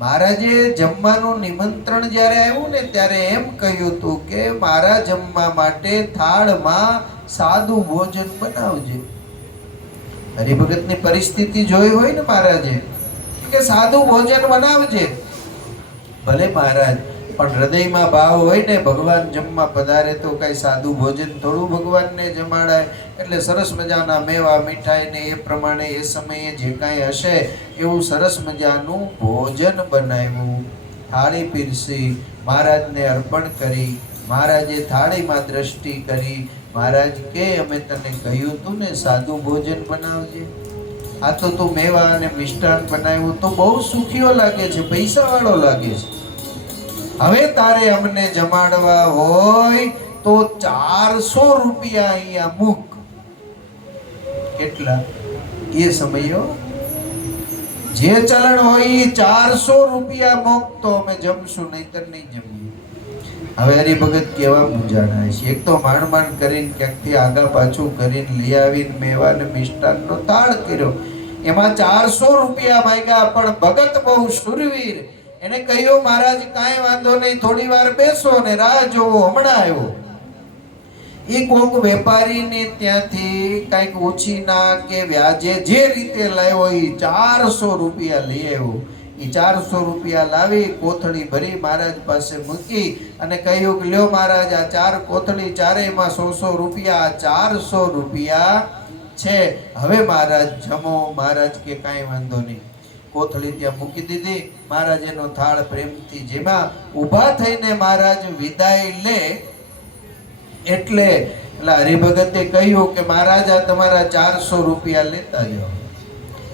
મહારાજે જમવાનું નિમંત્રણ જ્યારે આવ્યું ને ત્યારે એમ કહ્યું હતું કે મારા જમવા માટે થાળમાં સાદું ભોજન બનાવજે. હરિભગતની પરિસ્થિતિ જોઈ હોય ને મહારાજે કે સાદું ભોજન બનાવજે. ભલે મહારાજ, પણ હૃદયમાં ભાવ હોય ને, ભગવાન જમવા પધારે તો કઈ સાદું ભોજન થોડું ભગવાનને જમાડાય. એટલે સરસ મજાના મેવા મીઠાઈ ને એ પ્રમાણે એ સમયે જે કાંઈ હશે એવું સરસ મજાનું ભોજન બનાવ્યું. થાળી પીરસી, મહારાજને અર્પણ કરી. મહારાજે થાળીમાં દ્રષ્ટિ કરી. મહારાજ કે અમે તને કહ્યું તું ને સાદું ભોજન બનાવજે, આ તો તું મેવા અને મિષ્ટાન બનાવ્યું તો બહુ સુખીઓ લાગે છે, પૈસા વાળો લાગે છે. હવે તારે અમને જમાડવા હોય તો 400 રૂપિયા અહીંયા મૂક. કેટલા એ સમયો જે ચલણ હોય 400 રૂપિયા મૂક તો અમે જમશું, નહીતર નહીં જમીએ. હવે હરિભગત કેવા મૂંઝાણા છે. એક તો માંડ કરીને ક્યાંકથી આગા પાછું કરીને લઈ આવીને મેવા ને મિષ્ટાનનો તાળ કર્યો. એમાં 400 રૂપિયા માંગ્યા, પણ ભગત બહુ શુરવીર, એને કહ્યું મહારાજ કાંઈ વાંધો નહીં, થોડી વાર બેસો ને રાહ જોવો, હમણાં આવ્યો. એ કોક વેપારીને ત્યાંથી કઈક ઓછીના કે વ્યાજે જે રીતે લાવ્યો એ 400 રૂપિયા લઈ આવ્યો. એ 400 રૂપિયા લાવી કોથળી ભરી મહારાજ પાસે મૂકી અને કહ્યું કે લ્યો મહારાજ, આ 4 કોથળી, ચારેયમાં 100 રૂપિયા, 400 રૂપિયા છે, હવે મહારાજ જમો. મહારાજ કે કાંઈ વાંધો નહીં. કોથળી ત્યાં મૂકી દીધી. મહારાજ એનો થાળ પ્રેમથી જેમાં ઊભા થઈને મહારાજ વિદાય લે એટલે હરિભગતે કહ્યું કે મહારાજ આ તમારા 400 રૂપિયા લેતા જાઓ.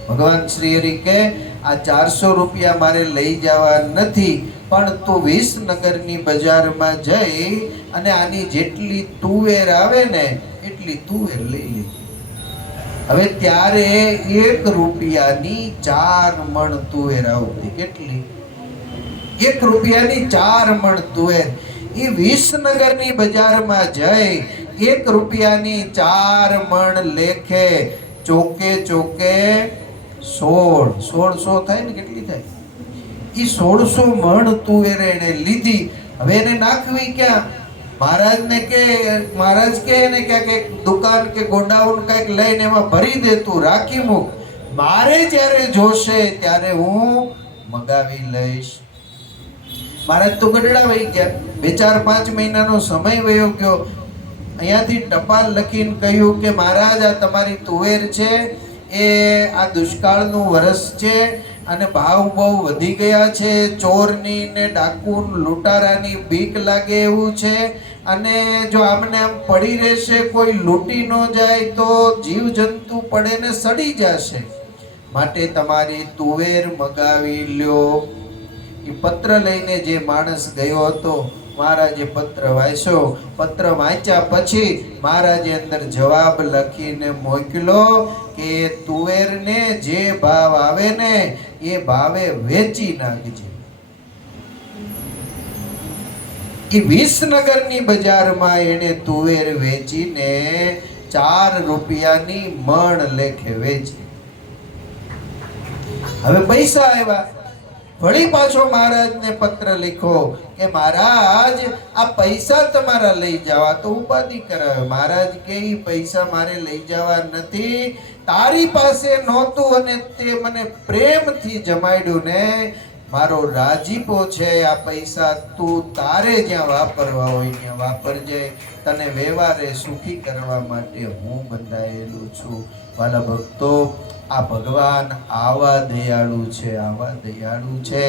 ભગવાન શ્રી હરિ કે આ 400 રૂપિયા મારે લઈ જવા નથી, પણ તું વિસનગરની બજારમાં જઈ અને આની જેટલી તુવેર આવે ને એટલી તુવેર લઈ લે. હવે ત્યારે 1 રૂપિયાની 4 મણ તુવેર આવતી. કેટલી? 1 રૂપિયાની 4 મણ તુવેર. એ વિસનગરની બજારમાં જઈ 1 રૂપિયાની 4 મણ લેખે ચોકે ચોકે 1600 થાય ને, કેટલી થાય? એ 1600 મણ તુવેર એને લીધી. હવે એને નાખવી ક્યાં? મહારાજને કે, મહારાજ કે એને ક્યાંક એક દુકાન કે ગોડાઉન કઈક લઈને એમાં ભરી દે, તું રાખી મૂક, મારે જ્યારે જોશે ત્યારે હું મગાવી લઈશ. મહારાજ તો ગઢડા વહી ગયા. 2-4-5 મહિનાનો સમય વયો ગયો. અહીંયાથી ટપાલ લખીને કહ્યું કે મહારાજ આ તમારી તુવેર છે, એ આ દુષ્કાળનું વરસ છે અને ભાવ બહુ વધી ગયા છે, ચોરની ને ડાકુ લૂંટારાની બીક લાગે એવું છે, અને જો આમને આમ પડી રહેશે, કોઈ લૂંટી ન જાય તો જીવજંતુ પડે ને સડી જશે, માટે તમારી તુવેર મગાવી લ્યો. એ પત્ર લઈને જે માણસ ગયો હતો, મહારાજે પત્ર વાંચ્યો. પત્ર વાંચ્યા પછી મહારાજે અંદર જવાબ લખીને મોકલ્યો કે તુવેરને જે ભાવ આવે ને એ ભાવે વેચી નાખજે. એ વિસનગરની બજારમાં એને તુવેર વેચીને 4 રૂપિયાની મણ લેખે વેચી. હવે પૈસા આવ્યા. વળી પાછો મહારાજને પત્ર લખો કે મહારાજ આ પૈસા તમારા લઈ જવા. તો ઉપાધિ કરાવે. મહારાજ કે પૈસા મારે લઈ જવા નથી, તારી પાસે નહોતું અને તે મને પ્રેમથી જમાડ્યું ને, મારો રાજીપો છે. આ પૈસા તું તારે જ્યાં વાપરવા હોય ત્યાં વાપરજે, તને વ્યવહારે સુખી કરવા માટે હું બંધાયેલું છું. વાલા ભક્તો, આ ભગવાન આવા દયાળુ છે, આવા દયાળુ છે.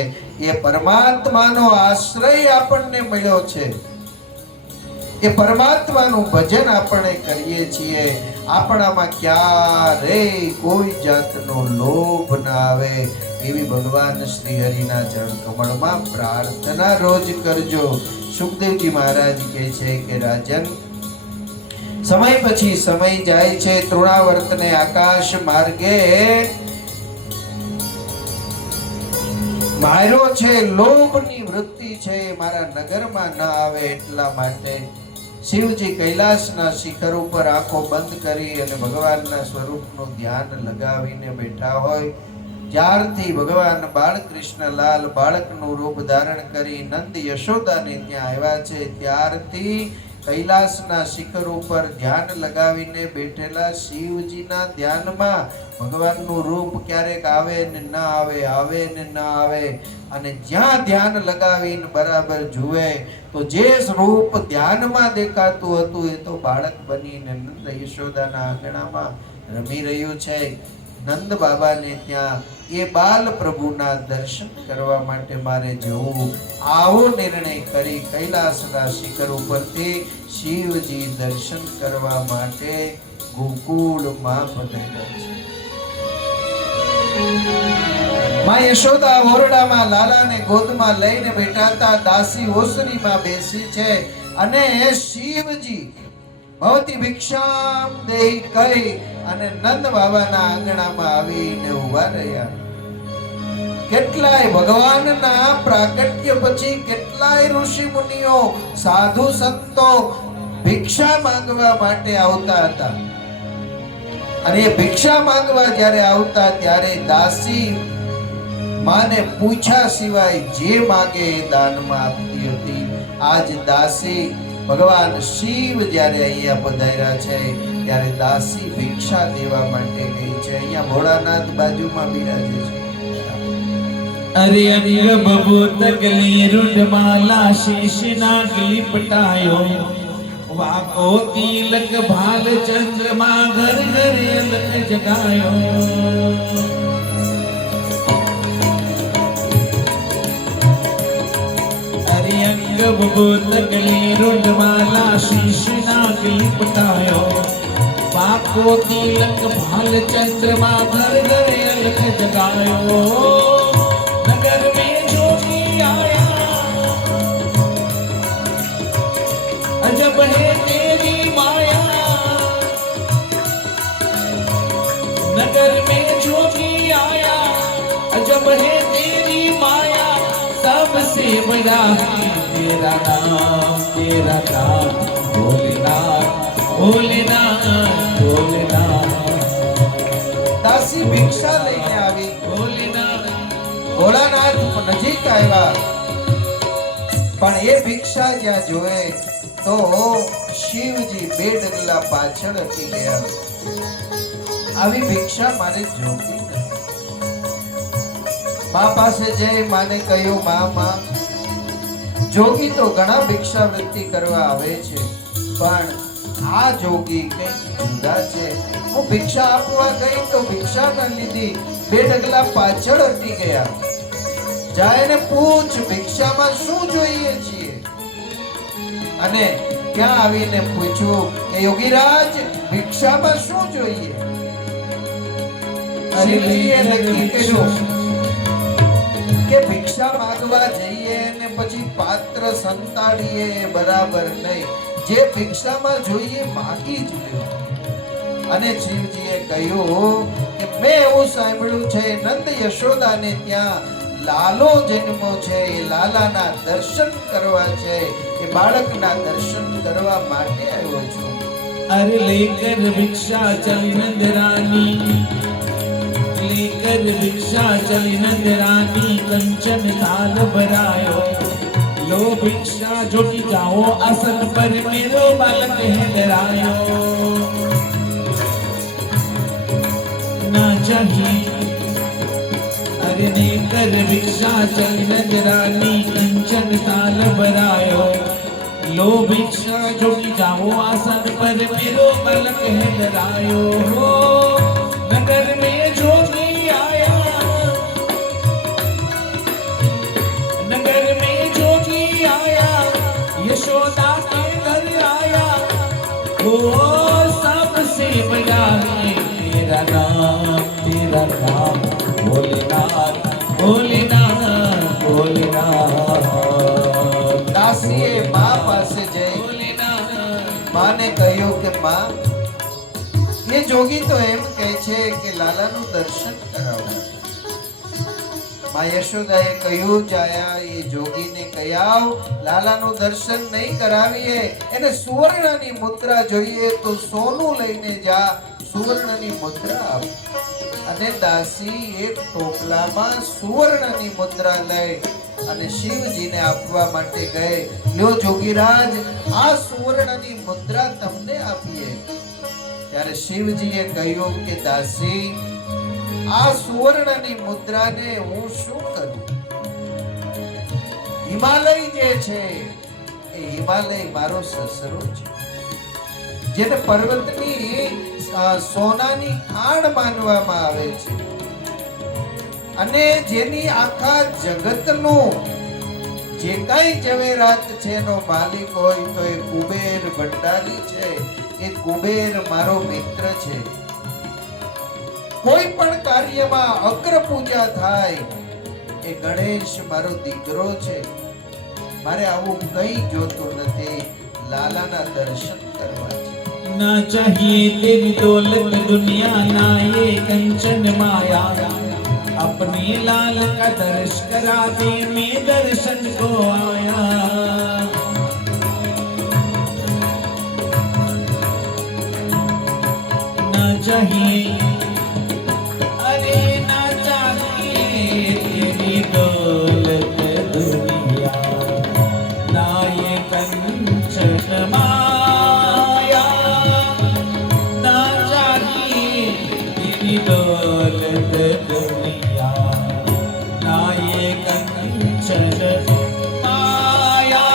એ પરમાત્માનો આશ્રય આપણને મળ્યો છે. એ પરમાત્માનું ભજન આપણે કરીએ છીએ. આપણામાં ક્યારેય કોઈ જાતનો લોભ ના આવે એવી ભગવાન શ્રી હરિના ચરણ કમળમાં પ્રાર્થના રોજ કરજો. સુખદેવજી મહારાજ કહે છે કે રાજન, સમય પછી સમય જાય છે. તૃણાવર્તને આકાશ માર્ગે માર્યો છે, લોભની વૃત્તિ છે, મારા નગરમાં ન આવે એટલા માટે શિવજી કૈલાસના શિખર ઉપર આંખો બંધ કરી અને ભગવાનના સ્વરૂપનું ધ્યાન લગાવીને બેઠા હોય. જ્યારથી ભગવાન બાળકૃષ્ણલાલ બાળકનું રૂપ ધારણ કરી નંદ યશોદાને ત્યાં આવ્યા છે, ત્યારથી કૈલાસના શિખર ઉપર ધ્યાન લગાવીને બેઠેલા શિવજીના ધ્યાનમાં ભગવાનનું રૂપ ક્યારેક આવે ને ન આવે, આવે ને ન આવે. અને જ્યાં ધ્યાન લગાવીને બરાબર જુએ તો જે રૂપ ધ્યાનમાં દેખાતું હતું એ તો બાળક બનીને નંદ યશોદાના આંગણામાં રમી રહ્યું છે. નંદ બાબાને ત્યાં એ બાલ પ્રભુના દર્શન કરવા માટે મારે જવું. આવો નિર્ણય કરી કૈલાસના શિખર ઉપરથી શિવજી દર્શન કરવા માટે ગોકુળમાં પધાર્યા છે. માં યશોદા ઓરડામાં લાલાને ગોદમાં લઈને બેઠા હતા. દાસી ઓસરીમાં બેસી છે અને શિવજી ભવતી ભિક્ષામ દેહી કહી અને નંદ બાબાના આંગણામાં આવીને ઉભા રહ્યા. કેટલાય ભગવાનના પ્રાગટ્ય પછી કેટલાય ઋષિ મુનિઓ, સાધુ સંતો ભિક્ષા માંગવા માટે આવતા હતા. અને એ ભિક્ષા માંગવા જ્યારે આવતા ત્યારે દાસી માને પૂછ્યા સિવાય જે માગે એ દાનમાં આપતી હતી. આજ દાસી ભગવાન શિવ જ્યારે અહીંયા પધાર્યા છે ત્યારે દાસી ભિક્ષા દેવા માટે ગઈ છે. અહીંયા ભોળાનાથ બાજુમાં બિરાજે છે. अरे अंग बबूत गली रुडमाला शीश नाग लिपटायो वाको तिलक भाल चंद्रमा घर घर अलग जगायो अरे अंग बबूत गली रुडमाला शीश नाग लिपटायो वाको तिलक भाल चंद्रमा घर घर अलग जगायो नगर में जोगी आया अजब है तेरी माया नगर में जोगी आया अजब है तेरी माया सबसे बड़ा है तेरा नाम भोलेनाथ भोलेनाथ भोलेनाथ. દાસી ભિક્ષા લઈને આવી. भोलेनाथ ભોળાનાથ નજીક આવ્યા પણ એ ભિક્ષા જ્યાં જોવે તો શિવજી બે ડગલા પાછળ હટી ગયા. આવી ભિક્ષા મારે જોતી નથી. મા પાસે જઈ માને કહ્યું, મા જોગી તો ઘણા ભિક્ષાવૃત્તિ કરવા આવે છે પણ આ જોગી કંઈક જુદા છે. હું ભિક્ષા આપવા ગઈ તો ભિક્ષા ન લીધી, બે ડગલા પાછળ હટી ગયા. જાય ને પૂછ ભિક્ષામાં શું જોઈએ છીએ. અને ક્યાં આવીને પૂછ્યું કે યોગીરાજ ભિક્ષામાં શું જોઈએ. શિવજીએ નક્કી કર્યું કે ભિક્ષા માંગવા જઈએ ને પછી પાત્ર સંતાડીએ બરાબર નહીં. જે ભિક્ષામાં જોઈએ માગી જ લ્યો. અને શિવજીએ કહ્યું કે મેં એવું સાંભળ્યું છે નંદ યશોદાને ત્યાં લાલો જન્મો છે, એ લાલાના દર્શન કરવા છે, એ બાળકના દર્શન કરવા માટે આવ્યો છું. अरे लेकर भिक्षा चली नंद रानी लेकर भिक्षा चली नंद रानी कंचन थाल भरायो लो भिक्षा झुकी जाओ आसन पर मेरो बालक है डरायो ना चाहिए अरे लेकर भिक्षा चली नंद रानी कंचन थाल भरायो लो भिक्षा झुकी जाओ आसन पर मेरो बालक है डरायो हो नगर में जोगी आया नगर में जोगी आया यशोदा के घर आया हो सबसे बड़ा है तेरा नाम भोलेनाथ भोलेनाथ भोलेनाथ. દાસીએ મા પાસે જઈ માને કહ્યું કે મા, એ જોગી તો એમ કહે છે કે લાલાનું દર્શન કરાવો. મા યશોદાએ કહ્યું, જાયા એ જોગીને કયાવ લાલાનું દર્શન નહીં કરાવીએ, એને સુવર્ણની મુદ્રા જોઈએ તો સોનું લઈને જા, સુવર્ણની મુદ્રા આપ. અને દાસી એક ટોપલામાં સુવર્ણની મુદ્રા લઈ અને શિવજીને આપવા માટે ગયે. લ્યો જોગીરાજ, આ સુવર્ણની મુદ્રા તમને આપીએ. ત્યારે શિવજીએ કહ્યું કે દાસી, આ સુવર્ણની મુદ્રાને હું શું કરું? હિમાલય જે છે એ હિમાલય મારો સસરો છે, જેને પર્વતની સોનાની ખાણ માનવામાં આવે છે અને જેની આખા જગતનું જે કઈ જવેરાત છે એનો માલિક હોય તો એ કુબેર ભંડારી છે. એ કુબેર મારો મિત્ર છે. કોઈ પણ કાર્યમાં અગ્ર પૂજા થાય એ ગણેશ મારો દીકરો છે. મારે આવું કઈ જોતું નથી, લાલાના દર્શન કરવા છે. ना चाहिए तेरी दौलत दुनिया ना ये कंचन माया अपने लाल का दर्श करा दे मैं दर्शन को आया ना चाहिए, अरे ना चाहिए तेरी दौलत दुनिया, ना ये कंचन माया, ना चाहिए तेरी दौलत दुनिया, ना ये कंचन माया,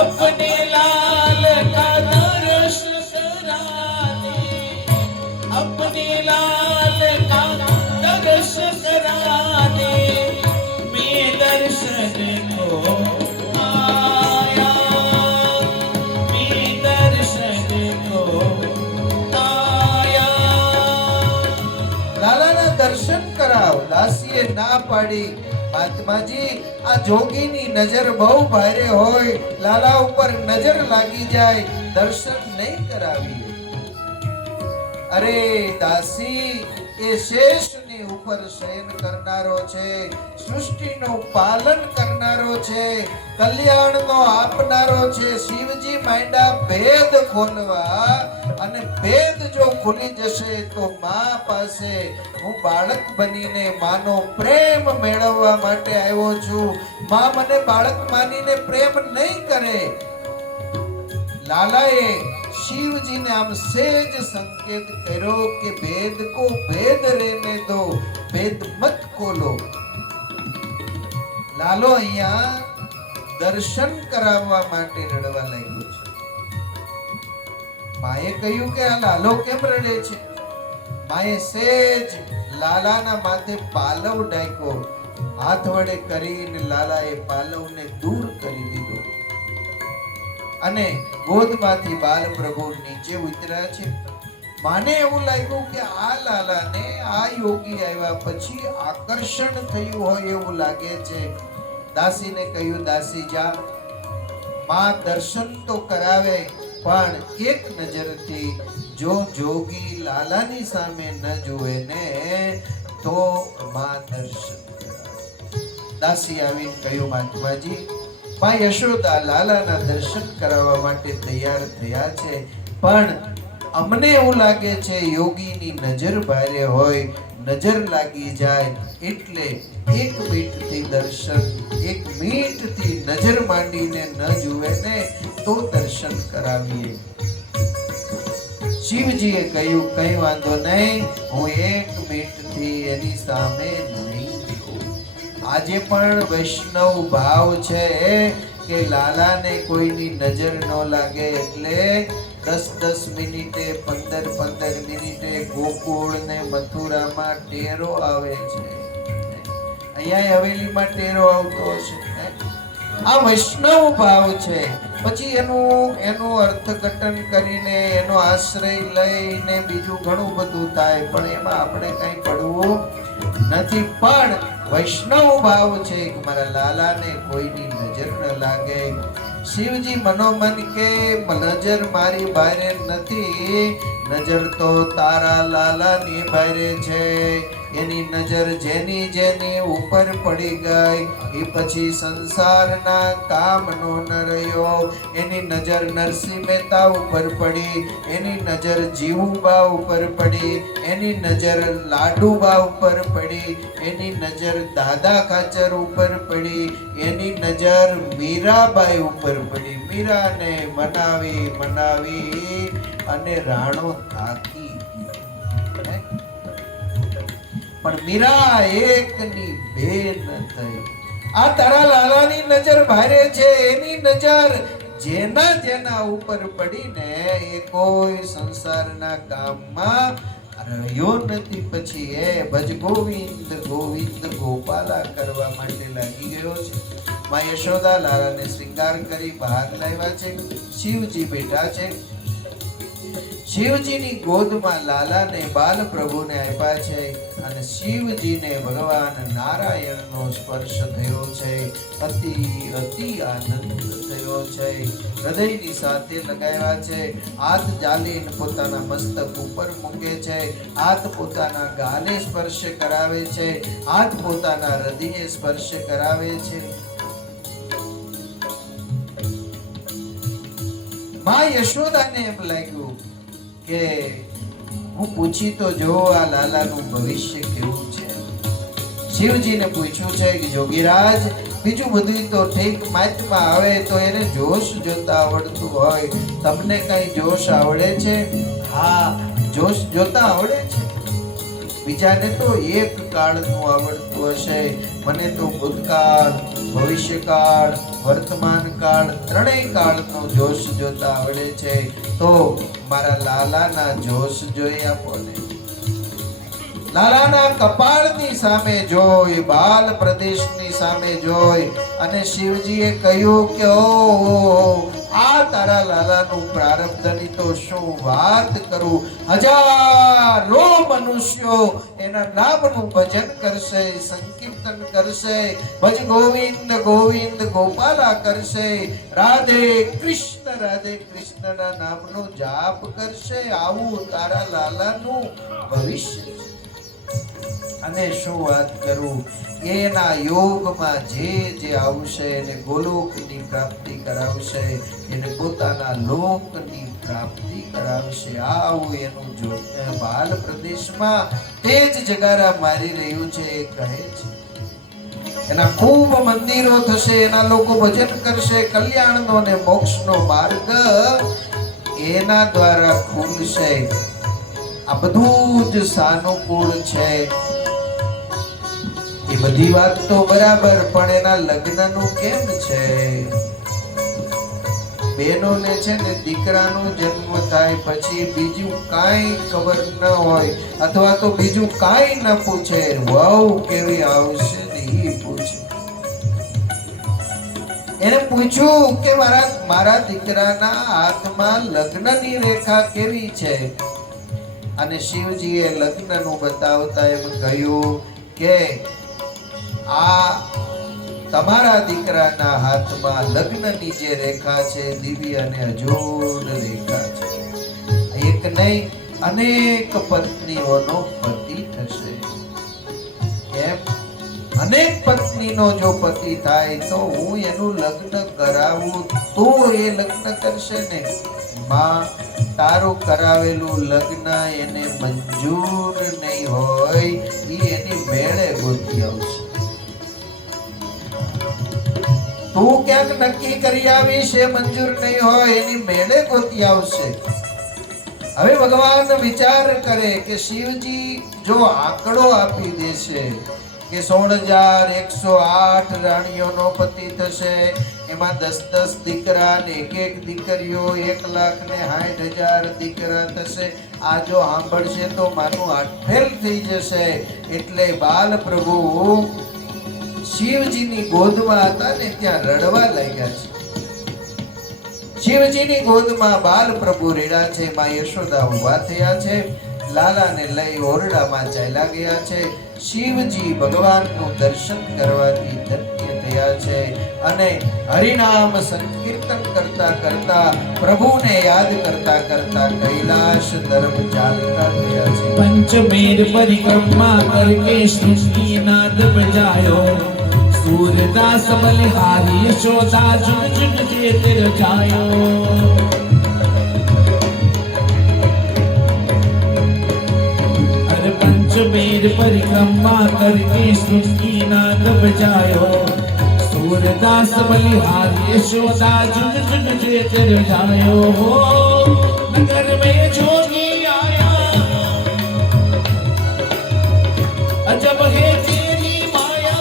अपने लाल का दर्श करा दे, अपने लाल का दर्श करा दे, मैं दर्शन को आया, मैं दर्शन को आया। લાલાના દર્શન કરાવ. દાસીએ ના પાડી. મહાત્માજી, આ જોગીની નજર બહુ ભારે હોય, લાલા ઉપર નજર લાગી જાય, દર્શન નહીં કરાવી. અરે દાસી, એ શેષની ઉપર શયન કરનારો છે, સૃષ્ટિનું પાલન કરનારો છે, કલ્યાણનો આપનારો છે. શિવજી માંડ્યા ભેદ ખોલવા, અને ભેદ જો ખુલી જશે તો મા પાસે હું બાળક બનીને માનો પ્રેમ મેળવવા માટે આવ્યો છું. મા મને બાળક માનીને પ્રેમ નહીં કરે. લાલાએ શિવજીને આમ સેજ સંકેત કર્યો કે ભેદ કો ભેદ રહેને દો, ભેદ મત ખોલો. લાલો અહીંયા દર્શન કરાવવા માટે રડવા લાગ્યો છે. માએ કહ્યું કે આ લાલો કેમ રડે છે? માએ સેજ લાલાના માથે પાલવ ડાક્યો. હાથ વડે કરીને લાલાએ પાલવને દૂર કરી દીધો, અને ગોદમાંથી બાલ પ્રભુ નીચે ઉતર્યા છે. માને એવું લાગ્યું કે આ લાલાને આ યોગી આવ્યા પછી આકર્ષણ થયું હોય એવું લાગે છે. દાસીને કહ્યું, દાસી જા, માં દર્શન તો કરાવે, પણ એક નજરથી જો જોગી લાલાની સામે ન જુએ ને તો માં દર્શન કરાવે. દાસી આવીને કહ્યું, મહાત્માજી, માં યશોદા લાલાના દર્શન કરાવવા માટે તૈયાર થયા છે, પણ અમને એવું લાગે છે યોગીની નજર ભારે હોય, નજર લાગી જાય એટલે એક મીટથી દર્શન, એક મીટથી નજર માંડીને ન જુએ ને તો દર્શન કરાવીએ. શિવજીએ કહ્યું, કઈ વાંધો નહીં, હું એક મીટથી એની સામે નહીં જોઉં. આજે પણ વૈષ્ણવ ભાવ છે કે લાલાને કોઈની નજર ન લાગે એટલે 10-10 મિનિટે, 15-15 મિનિટે ગોકુળ ને મથુરામાં ટેરો આવે છે. અહીંયા હવેલીમાં ટેરો આવતો હશે. આ વૈષ્ણવ ભાવ છે. પછી એનું અર્થઘટન કરીને એનો આશ્રય લઈને બીજું ઘણું બધું થાય, પણ એમાં આપણે કઈ પડવું નથી. પણ વૈષ્ણવ ભાવ છે કે મારા લાલાને કોઈની નજર ન લાગે. શિવજી મનોમન કે નજર મારી બારે નથી, નજર તો તારા લાલાની બારે છે. એની નજર જેની જેની ઉપર પડી ગઈ એ પછી સંસારના કામનો ન રહ્યો. એની નજર નરસિંહ મહેતા ઉપર પડી, એની નજર જીવુબા ઉપર પડી, એની નજર લાડુબા ઉપર પડી, એની નજર દાદા ખાચર ઉપર પડી, એની નજર મીરાબાઈ ઉપર પડી. મીરાને મનાવી અને રાણો થાકી, પણ મીરા એકની બે ન થઈ. આ તારા લાલાની નજર ભારે છે, એની નજર જેના જેના ઉપર પડીને એ કોઈ સંસારના કામમાં રહ્યો નથી. પછી એ ભજ ગોવિંદ ગોવિંદ ગોપાલા કરવા માટે લાગી ગયો છે. માં યશોદા લાલાને શ્રૃંગાર કરી બહાર લાવ્યા છે. શિવજી બેઠા છે. શિવજીની ગોદમાં લાલાને બાલ પ્રભુને આપ્યા છે, અને શિવજીને ભગવાન નારાયણનો સ્પર્શ થયો છે. અતિ અતિ આનંદ થયો છે. હૃદયની સાથે લગાવ્યા છે. હાથ જાલીને પોતાના મસ્તક ઉપર મૂકે છે. હાથ પોતાના ગાલે સ્પર્શ કરાવે છે. હાથ પોતાના હૃદયે સ્પર્શ કરાવે છે. માં યશોદાને એમ લાગ્યું કે હું પૂછી તો જો આ લાલાનું ભવિષ્ય કેવું છે. શિવજીને પૂછ્યું છે કે જોગીરાજ, બીજું બધું તો ઠીક, માત્મા આવે તો એને જોશ જોતા આવડતું હોય, તમને કઈ જોશ આવડે છે? હા, જોશ જોતા આવડે છે. બીજાને તો એક કાળનું આવડતું હશે, મને તો ભૂતકાળ, ભવિષ્યકાળ, વર્તમાન કાળ, ત્રણેય કાળનો જોશ જોતા આવડે છે. તો મારા લાલાના જોશ જોઈ આપો ને. લાલાના કપાળની સામે જોઈ, બાલ પ્રદેશની સામે જોઈ અને શિવજીએ કહ્યું કે ઓ આ તારા લાલાનું પ્રારબ્ધની તો શું વાત કરું. હજારો મનુષ્યો એના નામનું ભજન કરશે, સંકીર્તન કરશે, ભજ ગોવિંદ ગોવિંદ ગોપાલા કરશે, રાધે કૃષ્ણના નામનો જાપ કરશે. આવું તારા લાલાનું ભવિષ્ય છે. અને શું વાત કરું, એના યોગમાં જે આવશે એને ગોલોકની પ્રાપ્તિ કરાવશે, એને પોતાના લોકની પ્રાપ્તિ કરાવશે. આવું એનું જો બાલ પ્રદેશમાં તે જ જગારા મારી રહ્યું છે એ કહે છે. એના ખૂબ મંદિરો થશે, એના લોકો ભજન કરશે, કલ્યાણનો અને મોક્ષનો માર્ગ એના દ્વારા ખુલશે. આ બધું જ સાનુકૂળ છે. એ બધી વાત તો બરાબર, પણ એના લગ્નનું કેમ છે? બહેનોને છે ને દીકરાનો જન્મ થાય પછી બીજું કાંઈ ખબર ન હોય, અથવા તો બીજું કાંઈ ન પૂછે, વહુ કેવી આવશે ને એ પૂછે. એને પૂછ્યું કે મારા દીકરાના હાથમાં લગ્નની રેખા કેવી છે? અને શિવજીએ લગ્નનું બતાવતા એમ કહ્યું કે આ તમારા દીકરાના હાથમાં લગ્નની જે રેખા છે દિવ્ય અને અજોડ રેખા છે. એક નહીં અનેક પત્નીઓનો પતિ થશે. એમ અનેક પત્નીનો જો પતિ થાય તો હું એનું લગ્ન કરાવું તો એ લગ્ન કરશે ને. માં, તારું કરાવેલું લગ્ન એને મંજૂર નહીં હોય, એની મેળે ગોતી આવશે. તું ક્યાંક નક્કી કરી આવીશ, એ મંજૂર નહીં હોય, એની મેળે ગોતી આવશે. હવે ભગવાન વિચાર કરે કે શિવજી જો આંકડો આપી દેશે કે 16,108 રાણીઓનો પતિ થશે, એમાં 10-10 દીકરા ને એક દીકરીઓ, 1,60,000 દીકરા થશે. આ જો સાંભળશે તો માનું આઠેલ થઈ જશે. એટલે બાલ પ્રભુ શિવજીની ગોદમાં હતા ને ત્યાં રડવા લાગ્યા છે. શિવજીની ગોદમાં બાલ પ્રભુ રેડા છે. માં યશોદા ઉભા થયા છે, લાલાને લઈ ઓરડામાં ચાલ્યા ગયા છે. શિવજી ભગવાનનું દર્શન કરવાથી ધન્ય થયા છે અને હરિનામ સંકીર્તન કરતા કરતા, પ્રભુને યાદ કરતા કરતા કૈલાશ તરફ ચાલતા થયા છે. पंचमेर परिक्रमा करके सृष्टि नाद बजायो, सूरदास बलिहारी यशोदा जुग जुग जेते रचायो. अरे पंचमेर परिक्रमा करके सृष्टि नाद बजायो, सूरदास बलिहारी यशोदा जुग जुग जेते रचायो. नगर में जोगी अजब है तेरी माया,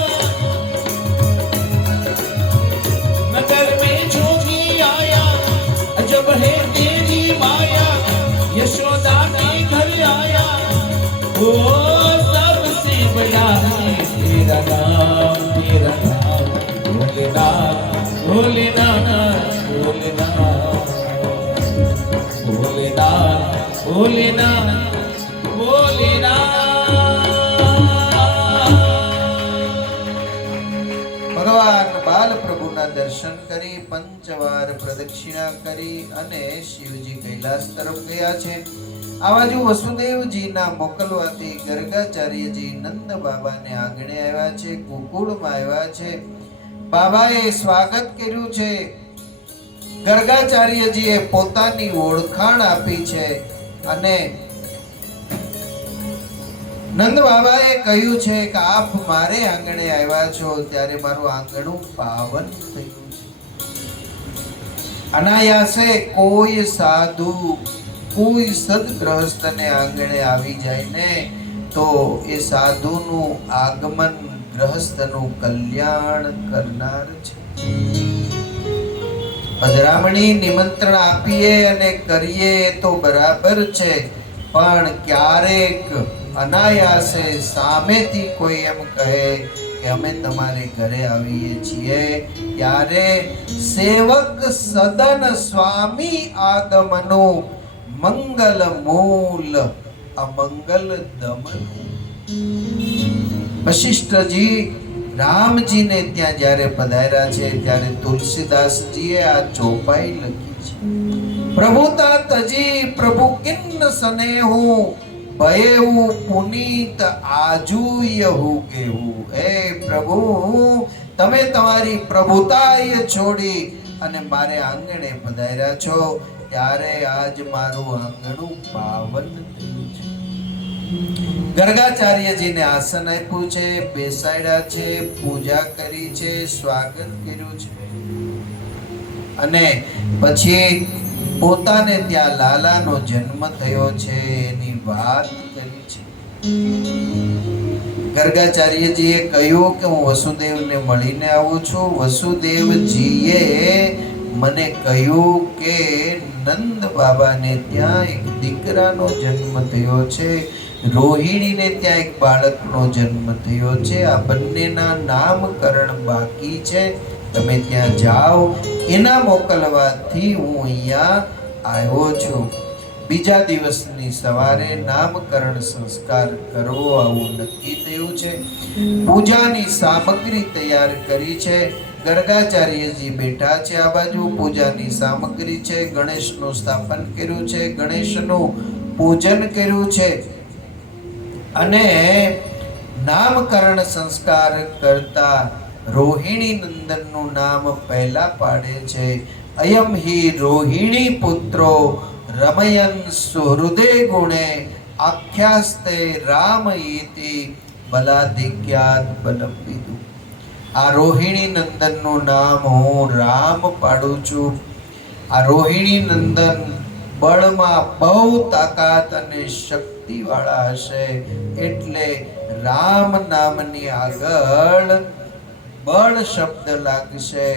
नगर में जोगी आया, अजब है तेरी माया, यशोदा के घर आया. ओ सबसे बड़ा है तेरा नाम, भोलेनाथ भोलेनाथ भोलेनाथ भोलेनाथ भोलेनाथ भोलेनाथ. ભગવાન બાલ પ્રભુના દર્શન કરી, પંચવાર પ્રદક્ષિણા કરી અને શિવજી કૈલાસ તરફ ગયા છે. આ બાજુ વસુદેવજીના મોકલવાથી ગર્ગાચાર્યજી નંદ બાબાને આંગણે આવ્યા છે, ગોકુળમાં આવ્યા છે. બાબાએ સ્વાગત કર્યું છે. ગર્ગાચાર્યજીએ પોતાની ઓળખાણ આપી છે અને નંદ બાબાએ કહ્યું છે કે આપ મારે આંગણે આવ્યા છો ત્યારે મારું આંગણું પાવન થયું છે. અનાયાસે કોઈ સાધુ કોઈ સદગ્રહસ્થને આંગણે આવી જાય ને તો એ સાધુનું આગમન ગ્રહસ્થનું કલ્યાણ કરનાર છે. પધરામણી નિમંત્રણ આપીએ અને કરીએ તો બરાબર છે, પણ ક્યારેક અનાયાસે સામેથી કોઈ એમ કહે કે અમે તમારે ઘરે આવીએ છીએ ત્યારે સેવક સદન સ્વામી આગમનો મંગલ મૂલ અમંગલ દમન. વશિષ્ઠજી રામજીને ત્યાં જ્યારે પધાર્યા છે ત્યારે તુલસીદાસજીએ આ ચોપાઈ લખી છે. પ્રભુતા તજી પ્રભુ કિન્ન સ્નેહુ ભયેવું પુનીત આજુયહુ કેવું. હે પ્રભુ, તમે તમારી પ્રભુતાએ છોડી અને મારે આંગણે પધાર્યા છો ત્યારે આજ મારું આંગણું પાવન થયું છે. ગર્ગાચાર્યજીને આસન આપ્યું છે, બેસાડ્યા છે, પૂજા કરી છે, સ્વાગત કર્યું છે અને પછી પોતાને ત્યાં લાલાનો જન્મ થયો છે એની વાત કરી છે. ગર્ગાચાર્યજીએ કહ્યું કે હું વસુદેવને મળીને આવું છું. વસુદેવજીએ મને કહ્યું કે નંદ બાબાને ત્યાં એક દીકરાનો જન્મ થયો છે, રોહિણીને ત્યાં એક બાળકનો જન્મ થયો છે, આ બંનેના નામકરણ બાકી છે, તમે ત્યાં જાઓ. એના મોકલવાથી હું અહીંયા આવ્યો છું. બીજા દિવસની સવારે નામકરણ સંસ્કાર કરવો આવું નક્કી થયું છે. પૂજાની સામગ્રી તૈયાર કરી છે. ગર્ગાચાર્યજી બેઠા છે આ બાજુ, પૂજાની સામગ્રી છે, ગણેશનું સ્થાપન કર્યું છે, ગણેશનું પૂજન કર્યું છે અને નામકરણ સંસ્કાર કરતા રોહિણી નંદનનું નામ પહેલા પાડે છે. અયમ હિ રોહિણી પુત્રો રમયન સુહૃદે ગુણે આખ્યાસ્તે રામ ઇતિ બલાધિક્યાત બલમ વિદુ. આ રોહિણી નંદનનું નામ હું રામ પાડું છું. આ રોહિણી નંદન બળમાં બહુ તાકાત અને શક્તિ વાળા હશે એટલે રામ નામની આગળ બળ શબ્દ લાગશે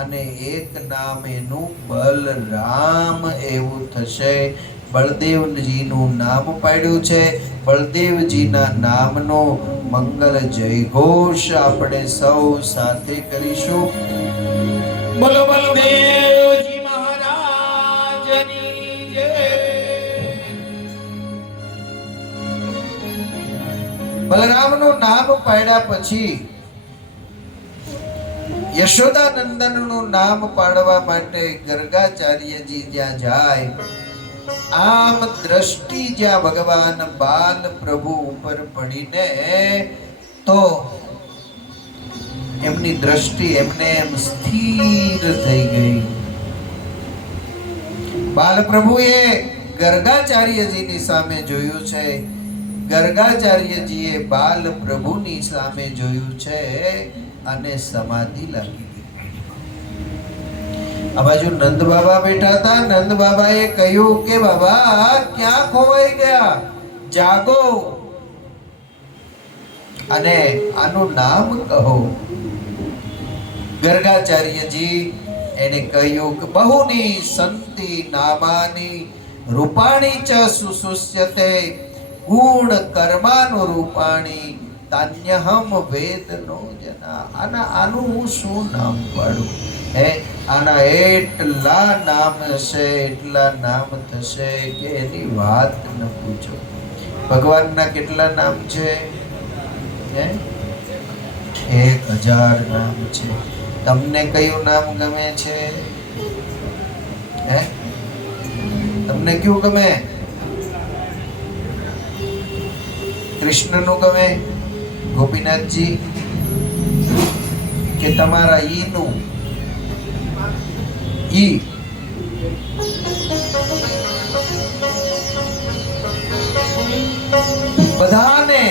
અને એક નામ એનું બલરામ એવું થશે. બળદેવજીનું નામ પાડ્યું છે. બળદેવજીના નામનો મંગલ જયઘોષ આપણે સૌ સાથે કરીશું. બોલો બલદેવજી મહારાજની જય. બલરામનું નામ પાડ્યા પછી યશોદાનંદનનું નામ પાડવા માટે ગર્ગાચાર્યજી જ્યાં જાય, આમ દ્રષ્ટિ જ્યાં ભગવાન બાલ પ્રભુ ઉપર પડીને તો એમની દ્રષ્ટિ એમને એમ સ્થિર થઈ ગઈ. બાલ પ્રભુએ ગર્ગાચાર્યજીની સામે જોયું છે, ગર્ગાચાર્યજીએ બાલ પ્રભુની સામે જોયું છે અને સમાધિ લાગી ગઈ. આ બાજુ નંદ બાબા બેઠા હતા. નંદ બાબાએ કહ્યું કે બાબા ક્યાં ખોવાઈ ગયા, જાગો અને આનું નામ કહો. ગર્ગાચાર્યજી એને કહ્યું કે બહુની સંતિ નામાની રૂપાણી ચ સુસુષ્યતે ગુણ કર્માનુરૂપાણી તાન્યહમ વેદનો જના. આનું હું શું નામ પાડું? હે, આના એટલા નામ હશે, એટલા નામ થશે કે એની વાત ન પૂછો. ભગવાનના કેટલા નામ છે? 1000 નામ છે. તમને કયું નામ ગમે છે? હે, તમને કયું ગમે? કૃષ્ણનું ગમે, ગોપીનાથજી, કે તમારા ઈનું? ઈ બધાને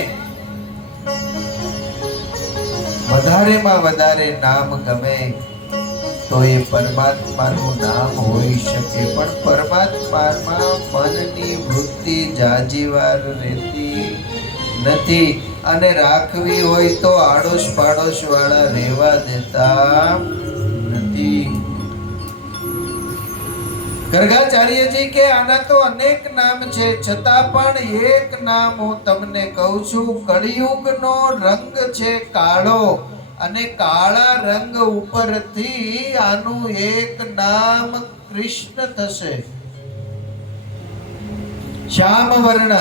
વધારેમાં વધારે નામ ગમે તો એ પરમાત્માનું નામ હોઈ શકે, પણ પરમાત્મામાં મનની વૃત્તિ જાજીવાર રહેતી નથી, અને રાખવી હોય તો આડોશ પાડોશ વાળા રહેવા દેતા નથી. ગર્ગાચાર્યજી કે આના તો અનેક નામ છે, છતાં પણ એક નામ હું તમને કહું છું. કળિયુગનો રંગ છે કાળો, અને કાળા રંગ ઉપરથી આનું એક નામ કૃષ્ણ થશે. શ્યામ વર્ણ,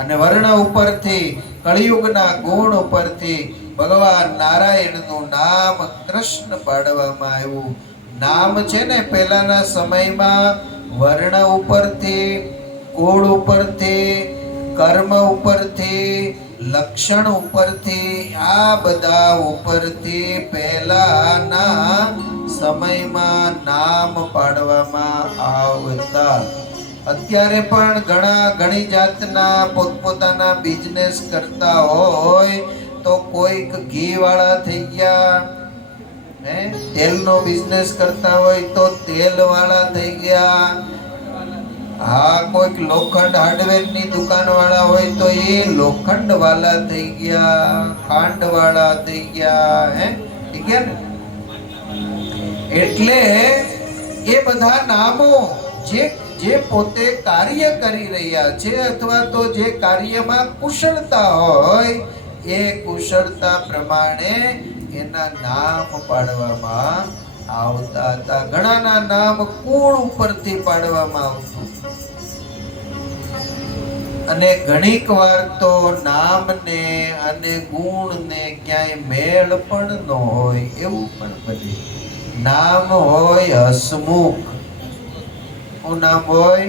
અને વર્ણ ઉપરથી કળિયુગના ગુણ ઉપરથી ભગવાન નારાયણનું નામ કૃષ્ણ પાડવામાં આવ્યું. નામ છે ને પહેલાના સમયમાં વર્ણ ઉપરથી, કુળ ઉપરથી, કર્મ ઉપરથી, લક્ષણ ઉપરથી, આ બધા ઉપરથી પહેલાના સમયમાં નામ પાડવામાં આવતા. અત્યારે પણ ઘણી જાતના પોતપોતાના બિઝનેસ કરતા હોય તો કોઈક ઘી વાળા થઈ ગયા, તેલનો બિઝનેસ કરતા હોય તો તેલ વાળા થઈ ગયા, હા કોઈક લોખંડ હાર્ડવેરની દુકાન વાળા હોય તો એ લોખંડ વાળા થઈ ગયા, ખાંડ વાળા થઈ ગયા, ઠીક છે ને. એટલે એ બધા નામો જે પોતે કાર્ય કરી રહ્યા છે અથવા તો જે કાર્યમાં કુશળતા હોય એ કુશળતા પ્રમાણે એના નામ પાડવામાં આવતા હતા. ઘણાના નામ કુળ ઉપરથી પાડવામાં આવતું, અને ઘણીક વાર તો નામને અને ગુણને ક્યાંય મેળ પણ ન હોય એવું પણ બને. નામ હોય હસમુખ, શું નામ હોય?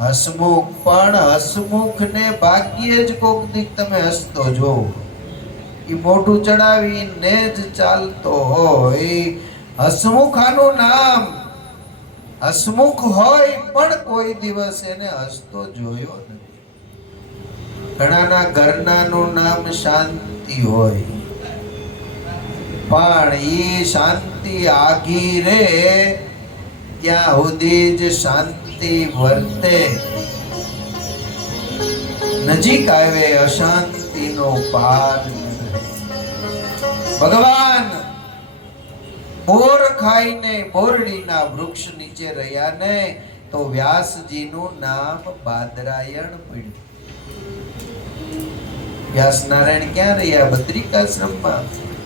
હસમુખ. પણ હસમુખ ને ભાગ્યે જ કોક દી તમે હસતો જો, એ મોઢું ચડાવીને જ ચાલતો હોય. હસમુખ આનું નામ. હસમુખ હોય પણ કોઈ દિવસ એને હસતો જોયો નથી. ઘણાના ઘરનાનું નામ શાંતિ હોય, પણ એ શાંતિ આગી રે ત્યાં સુધી જ શાંતિ વર્તે, નજીક આવે અશાંતિનો પાર. ભગવાન બોર ખાઈને બોરડીના વૃક્ષ નીચે રહ્યા ને તો વ્યાસજીનું નામ બાદરાયણ પડ્યું. વ્યાસ નારાયણ ક્યાં રહ્યા? બદ્રિકાશ્રમમાં.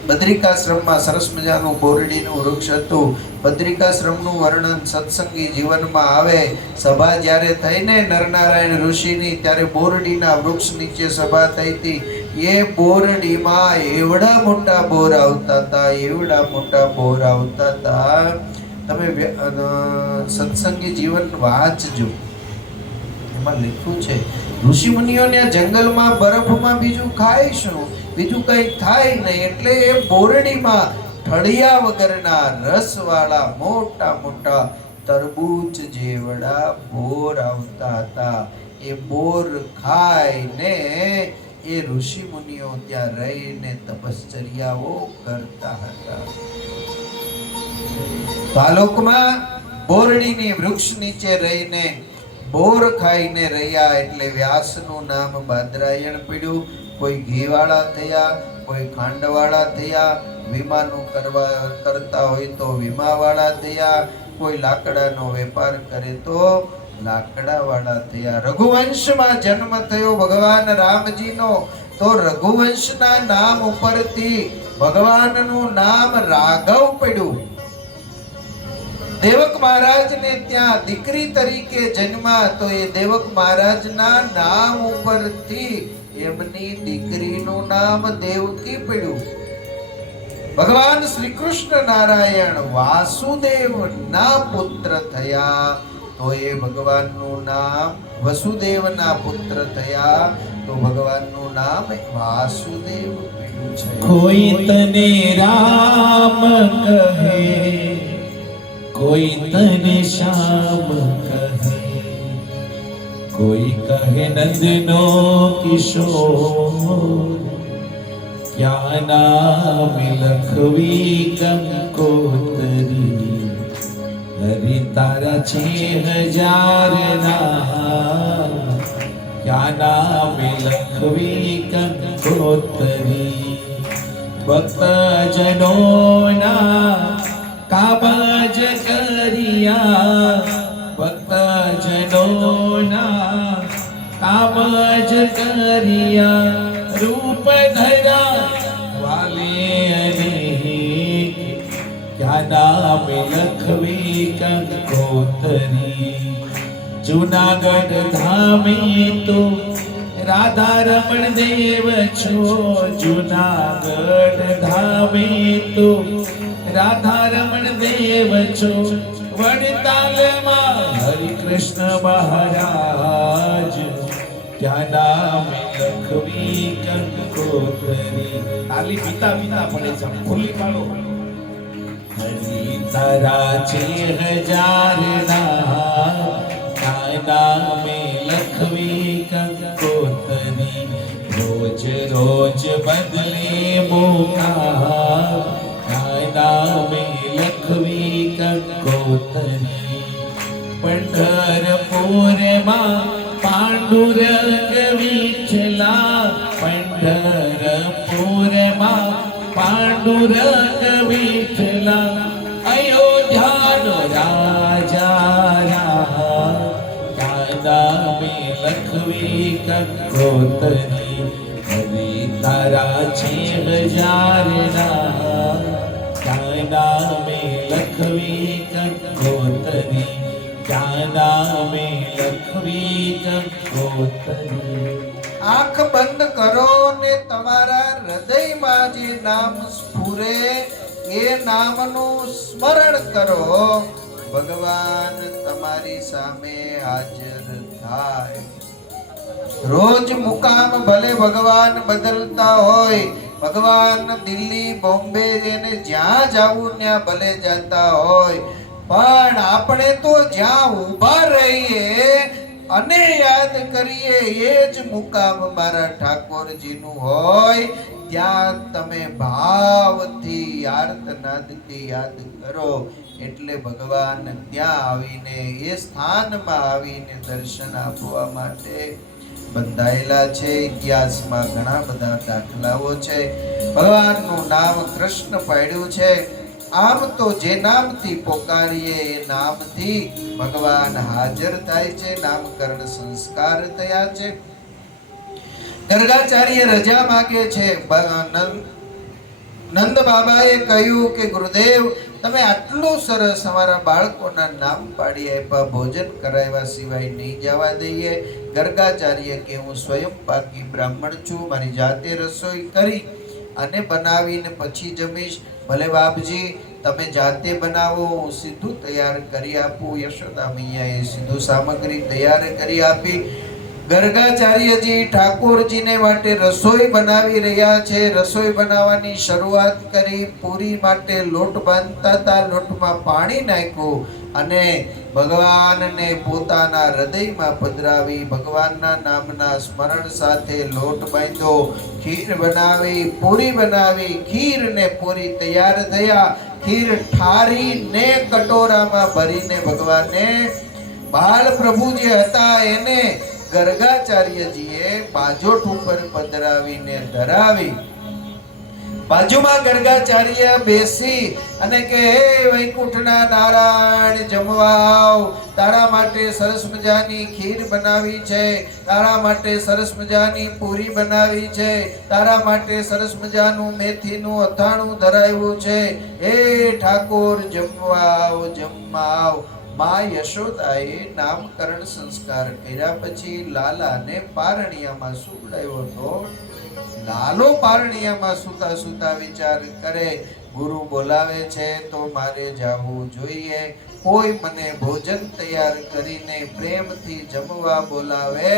બદ્રિકાશ્રમમાં સરસ મજાનું બોરડીનું વૃક્ષ હતું. બદ્રિકાશ્રમનું વર્ણન સત્સંગી જીવનમાં આવે. સભા જ્યારે થઈ ને નરનારાયણ ઋષિની, ત્યારે બોરડીના વૃક્ષ નીચે સભા થઈ હતી. એ બોરડીમાં એવડા મોટા બોર આવતા હતા, એવડા મોટા બોર આવતા હતા. તમે સત્સંગી જીવન વાંચજો, એમાં લખ્યું છે ઋષિ મુનિઓને જંગલમાં બરફમાં બીજું ખાય શું, બીજું કઈ થાય નહીં, એટલે એ બોરડીમાં ઠળિયા વગરના રસવાળા મોટા મોટા તરબૂચ જેવડા બોર આવતા હતા. એ બોર ખાઈને એ ઋષિ મુનિઓ ત્યાં રહીને તપશ્ચર્યાઓ કરતા હતા. બાલોકમાં બોરડીની વૃક્ષ નીચે રહીને બોર ખાઈને રહ્યા, એટલે વ્યાસનું નામ બાદરાયણ પડ્યું. કોઈ ઘી વાળા થયા, કોઈ ખાંડ વાળા થયા, વીમાનું કરતા હોય તો વીમા વાળા થયા, કોઈ લાકડાનો વેપાર કરે તો લાકડા વાળા થયા. રઘુવંશમાં જન્મ થયો ભગવાન રામજીનો, તો રઘુવંશના નામ ઉપરથી ભગવાનનું નામ રાઘવ પડ્યું. દેવક મહારાજને ત્યાં દીકરી તરીકે જન્મા, તો એ દેવક મહારાજના નામ ઉપરથી એમની દીકરીનું નામ દેવકી પડ્યું. ભગવાન શ્રી કૃષ્ણ નારાયણ વાસુદેવ ના પુત્ર થયા, તો એ ભગવાનનું નામ વસુદેવના પુત્ર થયા, તો ભગવાનનું નામ વાસુદેવ પડ્યું છે. કોઈ તને રામ કહે, કોઈ તને શ્યામ કહે, કોઈ કહે નંદનો કિશોર, क्या नाम लखवी कंकोतरी, हरि तारा 6000 नाम, क्या नाम लखवी कंकोतरी। भक्त जनोना कामज करिया, भक्त जनोना कामज करिया, रूप धरा वाले अनेक, क्या नाम लखवी कंकोतरी। जूनागढ़ धामे तो राधा रमण देव छो, जूनागढ़ धामे तो राधा रमण देव छो। वड़ताल में हरि कृष्ण महाराज, क्या नाम लखवी कंकोतरी। ताली पीता पीता पड़े सब खुली पाड़ो। हरि तारा 6000 नाम, क्या नाम लखवी कंकोतरी। रोज रोज बदले मौका, क्या नाम लखवी कंकोतरी। पंढरपुर मां पांडुरंग विठला, पंढरपुर मां पांडुरंग विठला। अयोध्या नो राजा राम, क्या नाम लखवी कंकोतरी। हरि तारा 6000 नाम, क्या नाम लखवी कंकोतरी। क्या नाम लखवी कंकोतरी। આંખ બંધ કરો ને તમારા હૃદયમાં જે નામ સ્ફુરે એ નામનું સ્મરણ કરો, ભગવાન તમારી સામે હાજર થાય। રોજ મુકામ ભલે ભગવાન બદલતા હોય, ભગવાન દિલ્હી બોમ્બે એને જ્યાં જાવું ત્યાં ભલે જતા હોય, પણ આપણે તો જ્યાં ઊભા રહીએ અને યાદ કરીએ એ જ મુકામ મારા ઠાકોરજીનું હોય। ત્યાં તમે ભાવથી આર્તનાદથી યાદ કરો એટલે ભગવાન ત્યાં આવીને એ સ્થાનમાં આવીને દર્શન આપવા માટે બંધાયેલા છે। ઇતિહાસમાં ઘણા બધા દાખલાઓ છે। ભગવાનનું નામ કૃષ્ણ પાડ્યું છે। આમ તો જે નામથી પોકારીએ એ નામથી ભગવાન હાજર થાય છે। નામકરણ સંસ્કાર થયા છે। ગર્ગાચાર્ય રજા માંગે છે। નંદ બાબાએ કહ્યું કે ગુરુદેવ તમે આટલું સરસ અમારા બાળકોના નામ પાડી આપ્યા, ભોજન કરાવ્યા સિવાય નહીં જવા દઈએ। ગર્ગાચાર્ય કે હું સ્વયં પાકી બ્રાહ્મણ છું, મારી જાતે રસોઈ કરી અને બનાવીને પછી જમીશ। ભલે બાપજી તમે જાતે બનાવો, હું સીધું તૈયાર કરી આપું। યશોદા મૈયાએ સીધું સામગ્રી તૈયાર કરી આપી। ગર્ગાચાર્યજી ઠાકોરજીને માટે રસોઈ બનાવી રહ્યા છે। રસોઈ બનાવવાની શરૂઆત કરી। પૂરી માટે લોટ બાંધતા હતા, લોટમાં પાણી નાખ્યું અને ભગવાનને પોતાના હૃદયમાં પધરાવી ભગવાનના નામના સ્મરણ સાથે લોટ બાંધ્યો। ખીર બનાવી, પૂરી બનાવી। ખીર ને પૂરી તૈયાર થયા। ખીર ઠારીને કટોરામાં ભરીને ભગવાનને બાળ પ્રભુ જે હતા એને ગર્ગાચાર્યજીએ બાજોટ ઉપર પધરાવીને ધરાવી। બાજુમાં ગર્ગાચાર્ય બેસી અને કે હે વૈકુંઠના નારાયણ જમવા આવ, તારા માટે સરસ મજાની ખીર બનાવી છે, તારા માટે સરસ મજાની પૂરી બનાવી છે, તારા માટે સરસ મજાનું મેથીનું અથાણું ધરાવ્યું છે। હે ઠાકોર જમવા આવ, જમવા આવ। માં યશોદાએ નામકરણ સંસ્કાર કર્યા પછી લાલાને પારણિયામાં સુવડાવ્યો હતો। લાલો પારણિયામાં સુતા સુતા વિચાર કરે, ગુરુ બોલાવે છે તો મારે જાવું જોઈએ। કોઈ મને ભોજન તૈયાર કરીને પ્રેમથી જમવા બોલાવે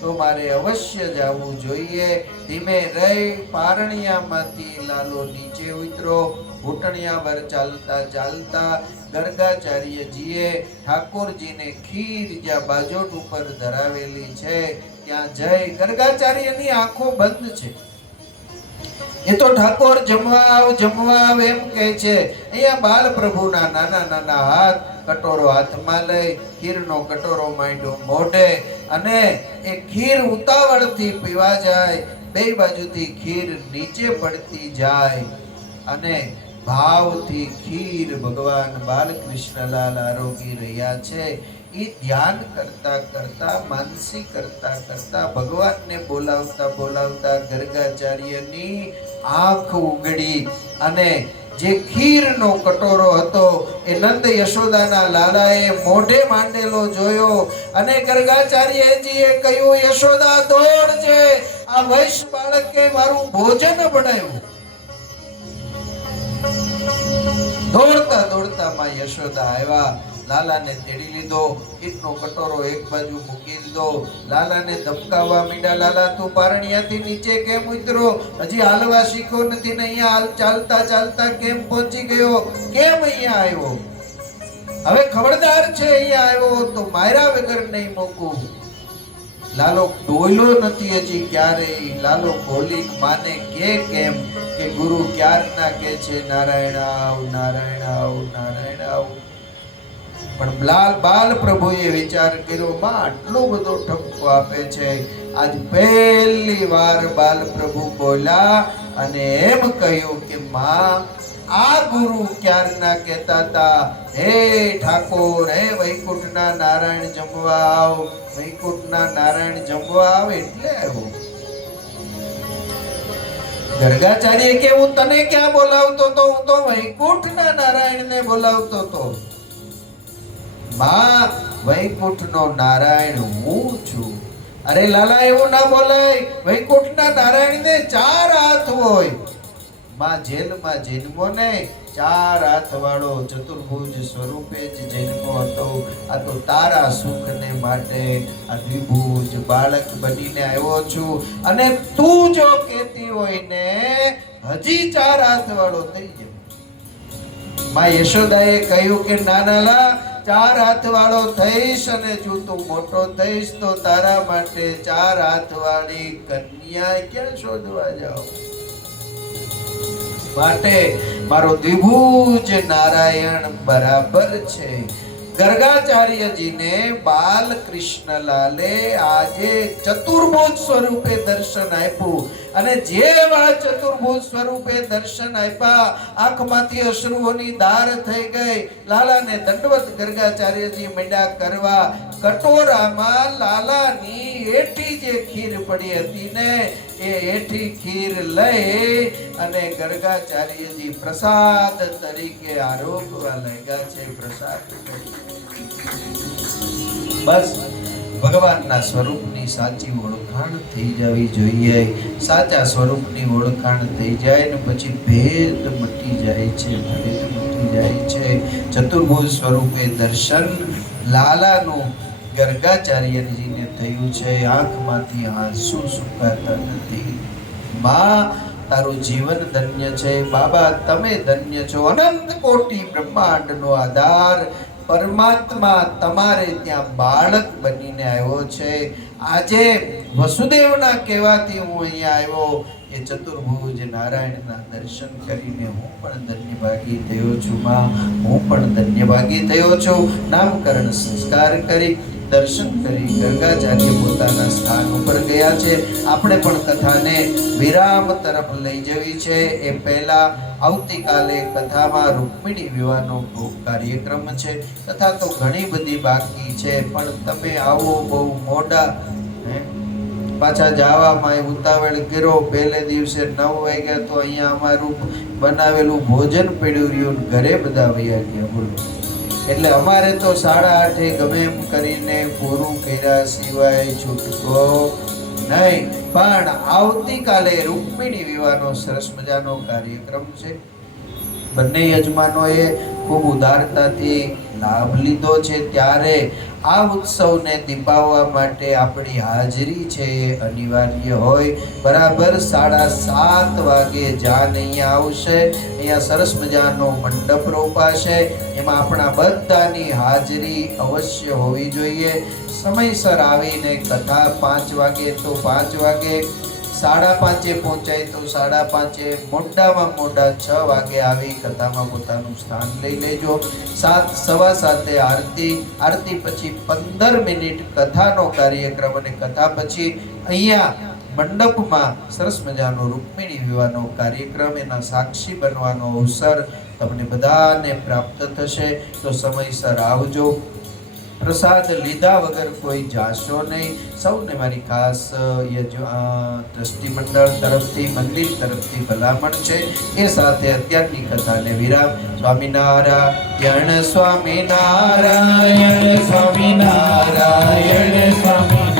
તો મારે અવશ્ય જાવું જોઈએ। ધીમે રહી પારણિયામાંથી લાલો નીચે ઉતરો। ઘૂંટણિયા પર ચાલતા ચાલતા ગર્ગાચાર્યજીએ ઠાકોરજીને ખીર જ્યાં બાજોટ ઉપર ધરાવેલી છે ત્યાં જઈ, ગર્ગાચાર્યની આંખો બંધ છે, એ તો ઠાકોર જમવા આવ એમ કહે છે. અહીંયા બાલ પ્રભુના નાના નાના હાથ કટોરો હાથમાં લઈ ખીરનો કટોરો માંડ્યો મોઢે, અને એ ખીર ઉતાવળથી પીવા જાય, બે બાજુથી ખીર નીચે પડતી જાય, અને ભાવથી ખીર ભગવાન બાલકૃષ્ણલાલ આરોગી રહ્યા છે. એ ધ્યાન કરતા કરતા, માનસી કરતા કરતા, ભગવાનને બોલાવતા બોલાવતા ગર્ગાચાર્યની આંખ ઉગડી, અને જે ખીરનો કટોરો હતો એ નંદ યશોદાના લાલાએ મોઢે માંડેલો જોયો, અને ગર્ગાચાર્યજીએ કહ્યું, યશોદા દોડજે, આ વૈશ્ય બાળકે મારું ભોજન બનાવ્યું. દોડતા દોડતા માં યશોદા આવ્યા, લાલાને તેડી લીધો, ખીરનો કટોરો એક બાજુ મૂકી દીધો, લાલાને ધમકાવવા માંડ્યા, લાલા તું પારણિયાથી નીચે કેમ ઉતરો, હજી હાલવા શીખ્યો નથી ને અહીંયા ચાલતા ચાલતા કેમ પહોંચી ગયો, કેમ અહીંયા આવ્યો, હવે ખબરદાર છે અહીંયા આવ્યો તો માર્યા વગર નહીં મૂકું. લાલો ડોયલો નથી હજી ક્યારેય, લાલો બોલી માને કે કેમ કે ગુરુ ક્યારના કે છે નારાયણ આવ, નારાયણ આવ, નારાયણ આવ. પણ બાલ પ્રભુએ વિચાર કર્યો, માં આટલો બધો ઠપકો આપે છે, આજ પહેલી વાર બાલ પ્રભુ બોલ્યા અને એમ કહ્યું કે માં આ ગુરુ ક્યારના કહેતા હતા, હે ઠાકોર, હે વૈકુંઠના નારાયણ જમવા આવ, વૈકુંઠના નારાયણ જમવા આવ, એટલે આવ્યો. ગર્ગાચાર્ય કે હું તને ક્યાં બોલાવતો તો, હું તો વૈકુંઠના નારાયણને બોલાવતો તો. માં વૈકુંઠનો નારાયણ હું છું. અરે લાલા એવું ના બોલાય, વૈકુંઠના નારાયણને 4 હાથ હોય. માં જેલમાં જન્મો ને 4 હાથ વાળો ચતુર્ભુજ સ્વરૂપે જ જન્મો હતો. આ તો તારા સુખને માટે આ દ્વિભુજ બાળક બનીને આવ્યો છું, અને તું જો કહેતી હોય ને હજી 4 હાથ વાળો થઈ જાય. માં યશોદાએ કહ્યું કે નાનાલા 4 હાથ વાળો થઈશ, અને જો તું મોટો થઈશ તો તારા માટે 4 હાથ વાળી કન્યા ક્યાં શોધવા જાઓ. માટે મારો દ્વિભુજ નારાયણ બરાબર છે. ગર્ગાચાર્યજીને બાલકૃષ્ણલાલે આજે ચતુર્ભુજ સ્વરૂપે દર્શન આપ્યું, અને જેવા ચતુર્ભુજ સ્વરૂપે દર્શન આપ્યા, આંખમાંથી અશ્રુઓની ધાર થઈ ગઈ. લાલાને દંડવત ગર્ગાચાર્યજી મંડ્યા કરવા. કટોરામાં લાલાની એઠી જે ખીર પડી હતી ને, એ એઠી ખીર લઈ અને ગર્ગાચાર્યજી પ્રસાદ તરીકે આરોગવા લાગ્યા છે. પ્રસાદ બસ ભગવાનના સ્વરૂપની સાચી ઓળખાણ થઈ જવી જોઈએ. સાચા સ્વરૂપની ઓળખાણ થઈ જાય ને પછી ભેદ મટી જાય છે, ભેદ મટી જાય છે. ચતુર્ભુજ સ્વરૂપે દર્શન લાલાનું ગર્ગાચાર્યજીને થયું છે. આંખમાંથી આંસુ સુકાતા નથી. માં તારું જીવન ધન્ય છે, બાબા તમે ધન્ય છો. અનંત કોટી બ્રહ્માંડનો આધાર પરમાત્મા તમારે ત્યાં બાળક બનીને આવ્યો છે. આજે વસુદેવના કહેવાથી હું અહીંયા આવ્યો, એ ચતુર્ભુજ નારાયણના દર્શન કરીને હું પણ ધન્યભાગી થયો છું. માં હું પણ ધન્યભાગી થયો છું. નામકરણ સંસ્કાર કરી દર્શન કરી ગર્ગાચાર્ય પોતાના સ્થાન ઉપર ગયા છે. આપણે પણ કથાને વિરામ તરફ લઈ જવી છે. એ પહેલા આવતીકાલે કથામાં રૂકમિણી વિવાહનો કાર્યક્રમ છે. કથા તો ઘણી બધી બાકી છે, પણ તમે આવો બહુ મોડા પાછા જવામાં ઉતાવળ કર્યો. પહેલે દિવસે 9 વાગ્યા તો અહીંયા અમારું બનાવેલું ભોજન પડ્યું રહ્યું, ઘરે બધા વયા ગયા. બોલો, એટલે અમારે તો 8:30 ગમે એમ કરીને પૂરું કર્યા સિવાય છૂટકો નહીં. પણ આવતીકાલે રૂકમિણી વિવાહનો સરસ મજાનો કાર્યક્રમ છે. બંને યજમાનોએ ખૂબ ઉદારતાથી લાભ લીધો છે. ત્યારે આ ઉત્સવને દીપાવવા માટે આપણી હાજરી છે એ અનિવાર્ય હોય. બરાબર 7:30 વાગે જાન અહીંયા આવશે. અહીંયા સરસ મજાનો મંડપ રોપાશે. એમાં આપણા બધાની હાજરી અવશ્ય હોવી જોઈએ. સમયસર આવીને કથા 5 વાગે તો 5 વાગે, 5:30 પહોંચાય તો 5:30, મોડામાં મોડા 6 વાગે આવી કથામાં પોતાનું સ્થાન લઈ લેજો. 7:15 આરતી પછી 15 મિનિટ કથાનો કાર્યક્રમ, અને કથા પછી અહીંયા મંડપમાં સરસ મજાનો રૂકમિણી વિવાહનો કાર્યક્રમ, એના સાક્ષી બનવાનો અવસર તમને બધાને પ્રાપ્ત થશે. તો સમયસર આવજો. પ્રસાદ લીધા વગર કોઈ જાશો નહીં. સૌને મારી ખાસ ટ્રસ્ટી મંડળ તરફથી, મંદિર તરફથી ભલામણ છે. એ સાથે અત્યારની કથાને વિરામ. સ્વામિનારાયણ, સ્વામિનારાયણ, સ્વામિનારાયણ, સ્વામિનારાયણ.